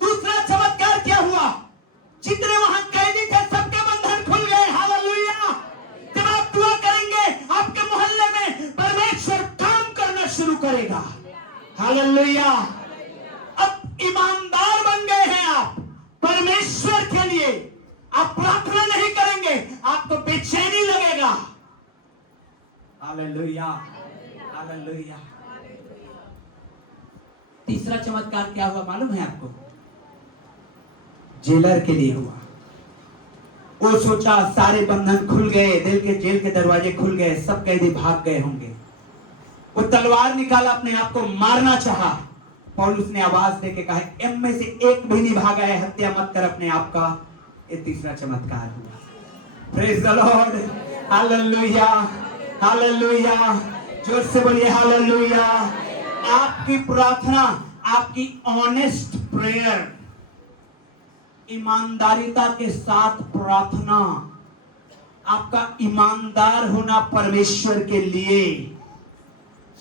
दूसरा चमत्कार क्या हुआ? जितने वहां कैदी थे सबके बंधन खुल गए। हालेलुया। जब आप दुआ करेंगे आपके मोहल्ले में परमेश्वर काम करना शुरू करेगा। हालेलुया। अब ईमानदार बन गए हैं आप परमेश्वर के लिए। आप प्रार्थना नहीं करेंगे, आपको बेचैनी लगेगा। Hallelujah, hallelujah. तीसरा चमत्कार क्या हुआ मालूम है आपको? जेलर के लिए हुआ। वो सोचा सारे बंधन खुल गए, दिल के जेल के दरवाजे खुल गए, सब कैदी भाग गए होंगे। वो तलवार निकाला, अपने आप को मारना चाहा। पौलुस ने आवाज देके कहा, एम में से एक भी नहीं भागा है, हत्या मत कर अपने आप का। ये तीसरा चमत्कार हुआ। Praise the Lord. Hallelujah, hallelujah. जोर से बोलिए हालेलुया। आपकी प्रार्थना, आपकी ऑनेस्ट प्रेयर, ईमानदारिता के साथ प्रार्थना, आपका ईमानदार होना परमेश्वर के लिए।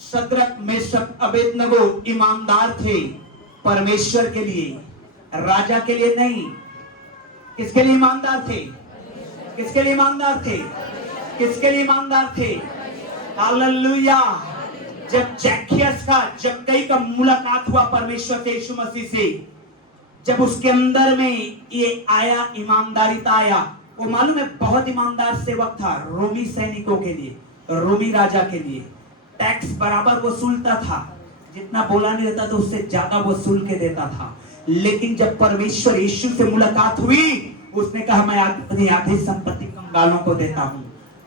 शद्रक, मेशक, अबेदनगो ईमानदार थे परमेश्वर के लिए, राजा के लिए नहीं। किसके लिए ईमानदार थे? किसके लिए ईमानदार थे? किसके लिए ईमानदार थे? हालेलुया। जब जैकियस का, जक्कई का मुलाकात हुआ परमेश्वर से, यीशु मसीह से, जब उसके अंदर में ये आया, ईमानदारिता आया। वो मालूम है बहुत ईमानदार सेवक था रोमी सैनिकों के लिए, रोमी राजा के लिए। टैक्स बराबर वसूलता था, जितना बोला नहीं रहता तो उससे ज्यादा वसूल के देता था। लेकिन जब परमेश्वर यीशु से मुलाकात हुई, उसने कहा मैं अपनी आधी संपत्ति कंगालों को देता हूं।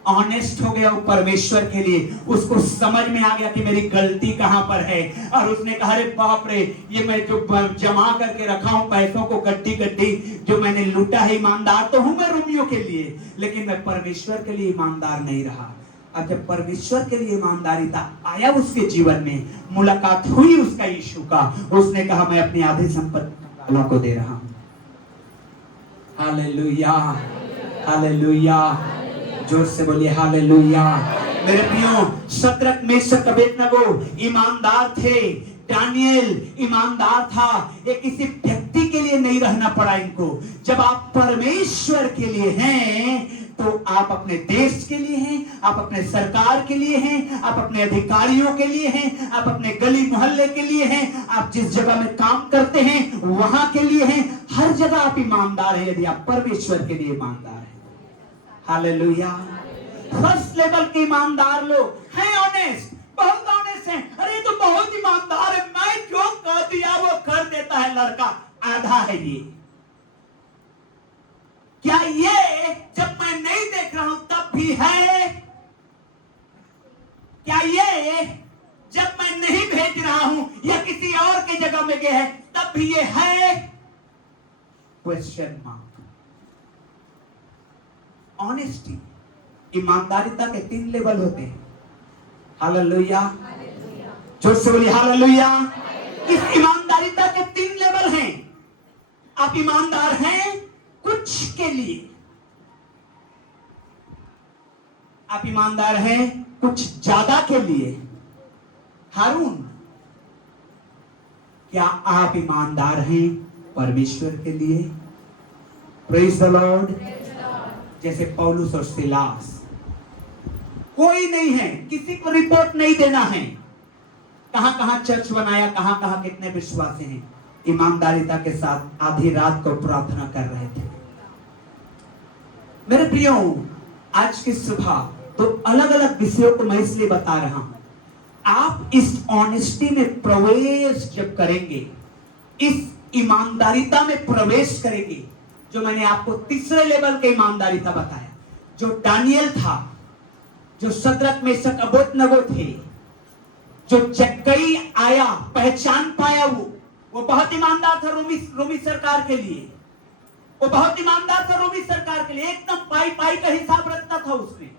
ऑनेस्ट हो गया वो परमेश्वर के लिए। उसको समझ में आ गया कि मेरी गलती कहां पर है, और उसने कहा अरे बाप रे, ये मैं जो जमा करके रखा हूं पैसों को गड्डी गड्डी जो मैंने लूटा है, ईमानदार तो हूं मैं रोमियों के लिए, लेकिन मैं परमेश्वर के लिए ईमानदार नहीं रहा। अब जब परमेश्वर के लिए ईमानदारिता आया उसके जीवन में, मुलाकात हुई उसका यीशु का, उसने कहा मैं अपनी आधी संपत्ति अल्लाह को दे रहा हूं। Hallelujah, hallelujah. जोर से बोलिए हालेलुया। मेरे प्रियो, शद्रक, मेशक, अबेदनगो ईमानदार थे। दानियेल ईमानदार था। ये किसी व्यक्ति के लिए नहीं रहना पड़ा इनको। जब आप परमेश्वर के लिए हैं तो आप अपने देश के लिए हैं, आप अपने सरकार के लिए हैं, आप अपने अधिकारियों के लिए हैं, आप अपने गली मोहल्ले के लिए हैं, आप जिस जगह में काम करते हैं वहां के लिए हैं। हर जगह आप ईमानदार हैं यदि आप परमेश्वर के लिए ईमानदार हैं। हालेलुया। फर्स्ट लेवल के ईमानदार लोग हैं ऑनेस्ट, बहुत ऑनेस्ट हैं। अरे तो बहुत ईमानदार है, मैं जो कह दिया वो कर देता है लड़का, आधा है ये। क्या ये जब मैं नहीं देख रहा हूं तब भी है? क्या ये जब मैं नहीं भेज रहा हूं या किसी और की जगह में गया है तब भी ये है? Question mark. ऑनेस्टी, ईमानदारिता के 3 लेवल होते हैं। हालेलुया। जोर से बोलिए हालेलुया। इस ईमानदारिता के 3 लेवल हैं। आप ईमानदार हैं कुछ के लिए, आप ईमानदार हैं कुछ ज्यादा के लिए। हारून, क्या आप ईमानदार हैं परमेश्वर के लिए? Praise the Lord. जैसे पौलुस और सिलास, कोई नहीं है, किसी को रिपोर्ट नहीं देना है, कहां कहां चर्च बनाया, कहां कहां कितने विश्वासी हैं, ईमानदारिता के साथ आधी रात को प्रार्थना कर रहे थे। मेरे प्रियो, आज की सुबह तो अलग अलग विषयों को मैं इसलिए बता रहा हूं। आप इस ऑनेस्टी में प्रवेश जब करेंगे, इस ईमानदारिता में प्रवेश करेंगे, जो मैंने आपको तीसरे लेवल के ईमानदारिता बताया, जो दानियल था, जो शद्रक मेशक अबेदनगो थे, जो जक्कई आया पहचान पाया, वो बहुत ईमानदार था रोमी सरकार के लिए। वो बहुत ईमानदार था रोमी सरकार के लिए, एकदम पाई पाई का हिसाब रखता था उसने,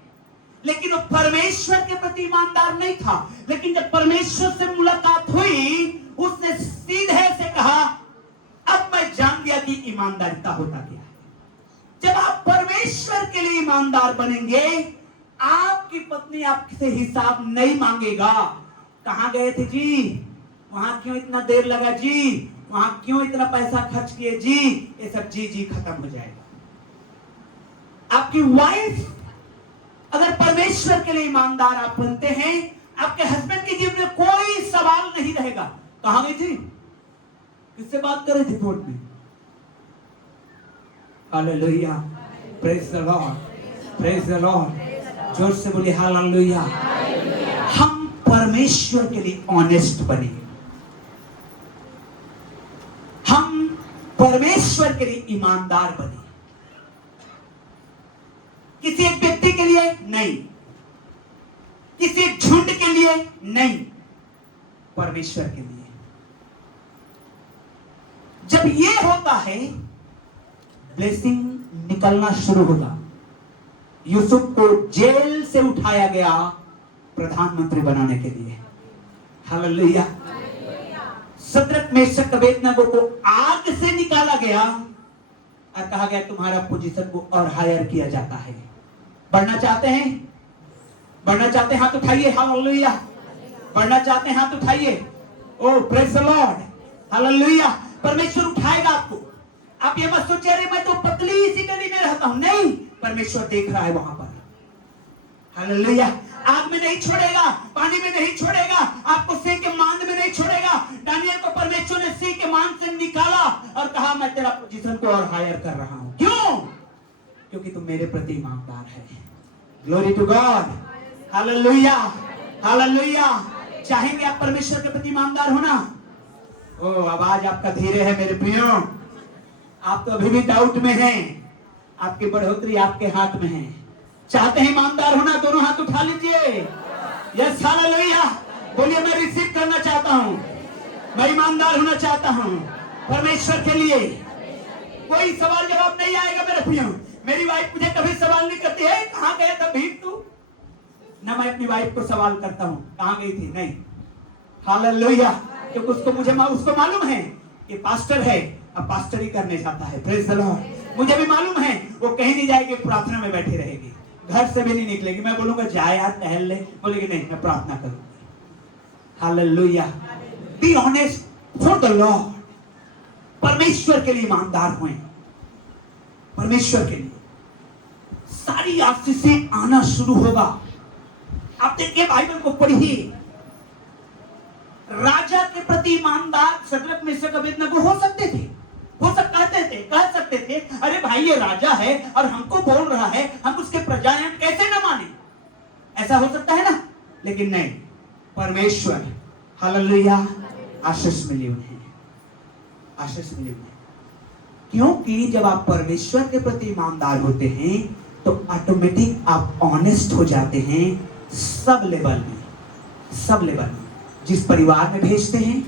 लेकिन वो परमेश्वर के प्रति ईमानदार नहीं था। लेकिन जब परमेश्वर से मुलाकात हुई, उसने सीधे से कहा, अब मैं जान गया कि ईमानदारिता होता क्या है। जब आप परमेश्वर के लिए ईमानदार बनेंगे, आपकी पत्नी आपसे हिसाब नहीं मांगेगा। कहां गए थे जी, वहां क्यों इतना देर लगा जी, वहां क्यों इतना पैसा खर्च किए जी, ये सब जी जी खत्म हो जाएगा। आपकी वाइफ अगर परमेश्वर के लिए ईमानदार आप बनते हैं, आपके हस्बैंड के जीवन में कोई सवाल नहीं रहेगा। कहां गई थी, किससे बात कर रही थी फोन में? Hallelujah. Praise the Lord, praise the Lord. जोर से बोलिए हालेलुया। हम परमेश्वर के लिए ऑनेस्ट बने, हम परमेश्वर के लिए ईमानदार बने, किसी एक व्यक्ति के लिए नहीं, किसी एक झुंड के लिए नहीं, परमेश्वर के लिए। जब ये होता है, ब्लेसिंग निकलना शुरू होगा। यूसुफ को जेल से उठाया गया प्रधानमंत्री बनाने के लिए। हालेलुया। शद्रक मेशक अबेदनगो को आग से निकाला गया और कहा गया तुम्हारा पोजीशन को और हायर किया जाता है। बढ़ना चाहते हैं? बढ़ना चाहते हैं हाथ उठाइए। हालेलुया। बढ़ना चाहते हैं हाथ उठाइए। ओ प्रेज द लॉर्ड। हालेलुया। परमेश्वर उठाएगा आपको। आप ये मत सोचिए अरे मैं तो पतली सी गली में रहता हूं, नहीं, परमेश्वर देख रहा है वहां पर। हालेलुया। आग में नहीं छोड़ेगा, पानी में नहीं छोड़ेगा, आपको सिंह के मांद में नहीं छोड़ेगा। दानियल को परमेश्वर ने सिंह के मांद से निकाला और कहा मैं तेरा पोजीशन को और हायर कर रहा हूं। क्यों? क्योंकि तुम मेरे प्रति ईमानदार है। Glory to God. Hallelujah. Hallelujah. चाहेंगे आप परमेश्वर के प्रति ईमानदार होना? ओ आवाज आपका धीरे है मेरे प्रियो, आप तो अभी भी डाउट में हैं। आपकी बढ़ोतरी आपके हाथ में है। चाहते हैं ईमानदार होना? दोनों हाथ उठा लीजिए। Yes hallelujah. बोलिए मैं रिसीव करना चाहता हूं, मैं ईमानदार होना चाहता हूं परमेश्वर के लिए। कोई सवाल जवाब नहीं आएगा मेरे प्रियो। मेरी वाइफ मुझे कभी सवाल नहीं करती है कहां गया था भीख तू, ना मैं अपनी वाइफ को सवाल करता हूं कहां गई थी, नहीं। हालेलुया। क्योंकि उसको मालूम है कि पास्टर है, अब पास्टर ही करने जाता है। Praise the Lord. मुझे भी मालूम है वो कहीं नहीं जाएगी, प्रार्थना में बैठी रहेगी, घर से भी नहीं निकलेगी। मैं बोलूंगा जा यार टहल ले, बोलेगी नहीं मैं प्रार्थना करूंगी। Hallelujah. B honest for the Lord. परमेश्वर के लिए ईमानदार हुए, परमेश्वर के लिए सारी आशीषें आना शुरू होगा। आप देखिए बाइबल को पढ़िए, राजा के प्रति ईमानदार शद्रक मेशक अबेदनगो हो सकते थे, कह सकते थे अरे भाई ये राजा है और हमको बोल रहा है, हम उसके प्रजा हैं, हम कैसे न माने, ऐसा हो सकता है ना। लेकिन नहीं, परमेश्वर हालेलुया आशीष मिली उन्हें, आशीष मिली उन्हें। क्योंकि जब आप परमेश्वर के प्रति ईमानदार होते हैं तो ऑटोमेटिक आप ऑनेस्ट हो जाते हैं सब लेवल में, सब लेवल में। जिस परिवार में भेजते हैं,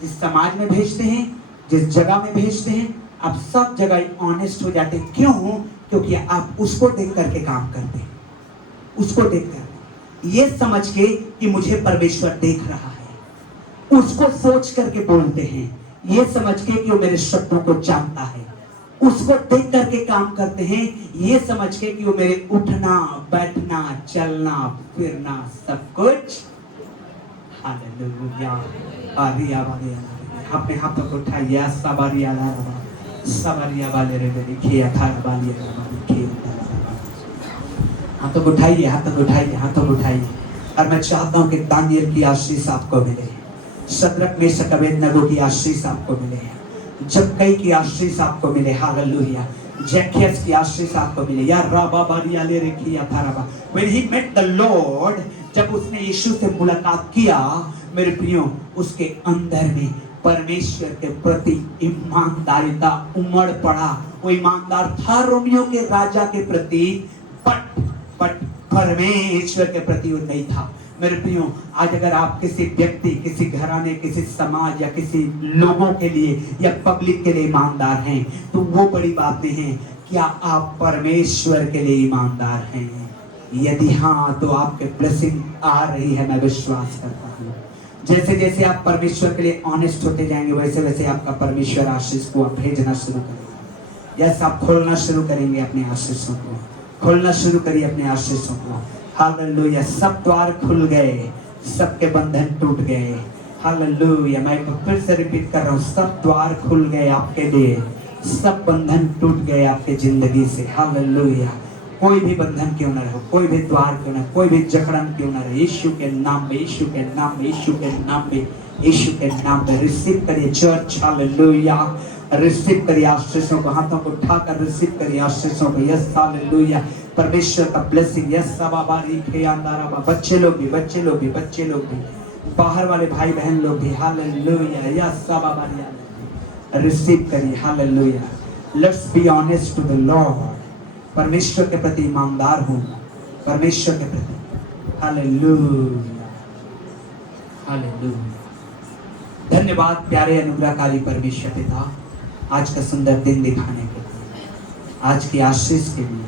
जिस समाज में भेजते हैं, जिस जगह में भेजते हैं, आप सब जगह ऑनेस्ट हो जाते हैं। क्यों? क्योंकि आप उसको देख करके काम करते हैं, उसको देख कर, ये समझ के कि मुझे परमेश्वर देख रहा है, उसको सोच करके बोलते हैं, ये समझ के कि वो मेरे शब्दों को जानता है, उसको देख करके काम करते हैं, ये समझ के कि वो मेरे उठना बैठना चलना फिरना सब कुछ। हालेलुया। आरिया वाले अपने हाथों को उठाइए, सबारिया लारा सबारिया वाले रे देखिए थार वाली देखिए, हाथों को उठाइए, हाथों को उठाइए, हाथों को उठाइए। और मैं चाहता हूं कि दानियल की आशीष आपको मिले, शद्रक मेशक अबेदनगो की आशीष आपको मिले, जक्कई की आशीष आपको मिले, हालेलुया। जैकियस की आशीष आपको मिले। या राबा बारिया ले रखी या थाराबा। When he met the Lord, जब उसने यीशु से मुलाकात किया, मेरे प्रियो, उसके अंदर में परमेश्वर के प्रति ईमानदारिता उमड़ पड़ा। वो ईमानदार था रोमियो के राजा के प्रति, बट परमेश्वर के प्रति वो नहीं था। मेरे प्रियो, आज अगर आप किसी व्यक्ति, किसी घराने, किसी समाज या किसी लोगों के लिए या पब्लिक के लिए ईमानदार हैं, तो वो बड़ी बातें हैं। क्या आप परमेश्वर के लिए ईमानदार हैं? यदि हाँ, तो आपके ब्लेसिंग आ रही है, मैं विश्वास करता हूँ। जैसे जैसे आप परमेश्वर के लिए ऑनेस्ट होते जाएंगे, वैसे वैसे आपका परमेश्वर आशीष को आप भेजना शुरू करेगा। जैसे आप खोलना शुरू करेंगे अपने आशीषों को, खोलना शुरू करिए अपने आशीषों को। हालेलुया। सब द्वार खुल गए, सबके बंधन टूट गए। हालेलुया। मैं फिर से रिपीट कर रहा हूँ, सब द्वार खुल गए आपके लिए, सब बंधन टूट गए आपके जिंदगी से। हालेलुया। कोई भी बंधन क्यों ना रहो, कोई भी द्वार क्यों ना, कोई भी जकड़न क्यों ना रहे, यीशु के नाम में, यीशु के नाम में, यीशु के नाम में, यीशु के नाम में रिसीव करिए चर्च। हालेलुया। रिसीव करिए आशीषों को, हाथों को उठाकर रिसीव करिए आशीषों को। Yes hallelujah. परमेश्वर का ब्लेसिंग। यस सबाबारी के अंदर बच्चे लोग भी, बच्चे लोग भी, बच्चे लोग भी, बाहर वाले भाई बहन लोग भी। हालेलुया। यस सबाबारी रिसीव करिए। Hallelujah. Let's be honest to the Lord. परमेश्वर के प्रति ईमानदार हूँ, परमेश्वर के प्रति। हालेलुया। हालेलुया। धन्यवाद प्यारे अनुग्रहकारी परमेश्वर पिता, आज का सुंदर दिन दिखाने के लिए, आज की आशीष के लिए।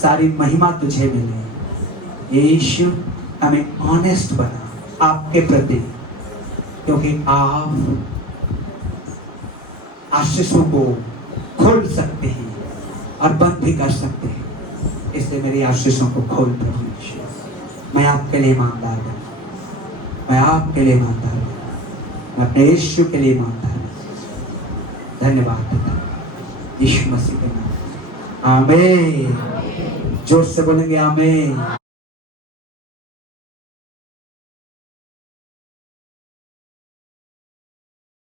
सारी महिमा तुझे मिले यीशु। हमें ऑनेस्ट बना आपके प्रति, क्योंकि आप आशीषों को खोल सकते हैं और बंद भी कर सकते हैं। इसलिए मेरी आशीषों को खोल प्रभु यीशु। मैं आपके लिए ईमानदार बना, मैं आपके लिए ईमानदार बना, मैं अपने यीशु के लिए ईमानदार बना। धन्यवाद पिता, यीशु मसीह के नाम। आमीन। जोर से बोलेंगे आमीन।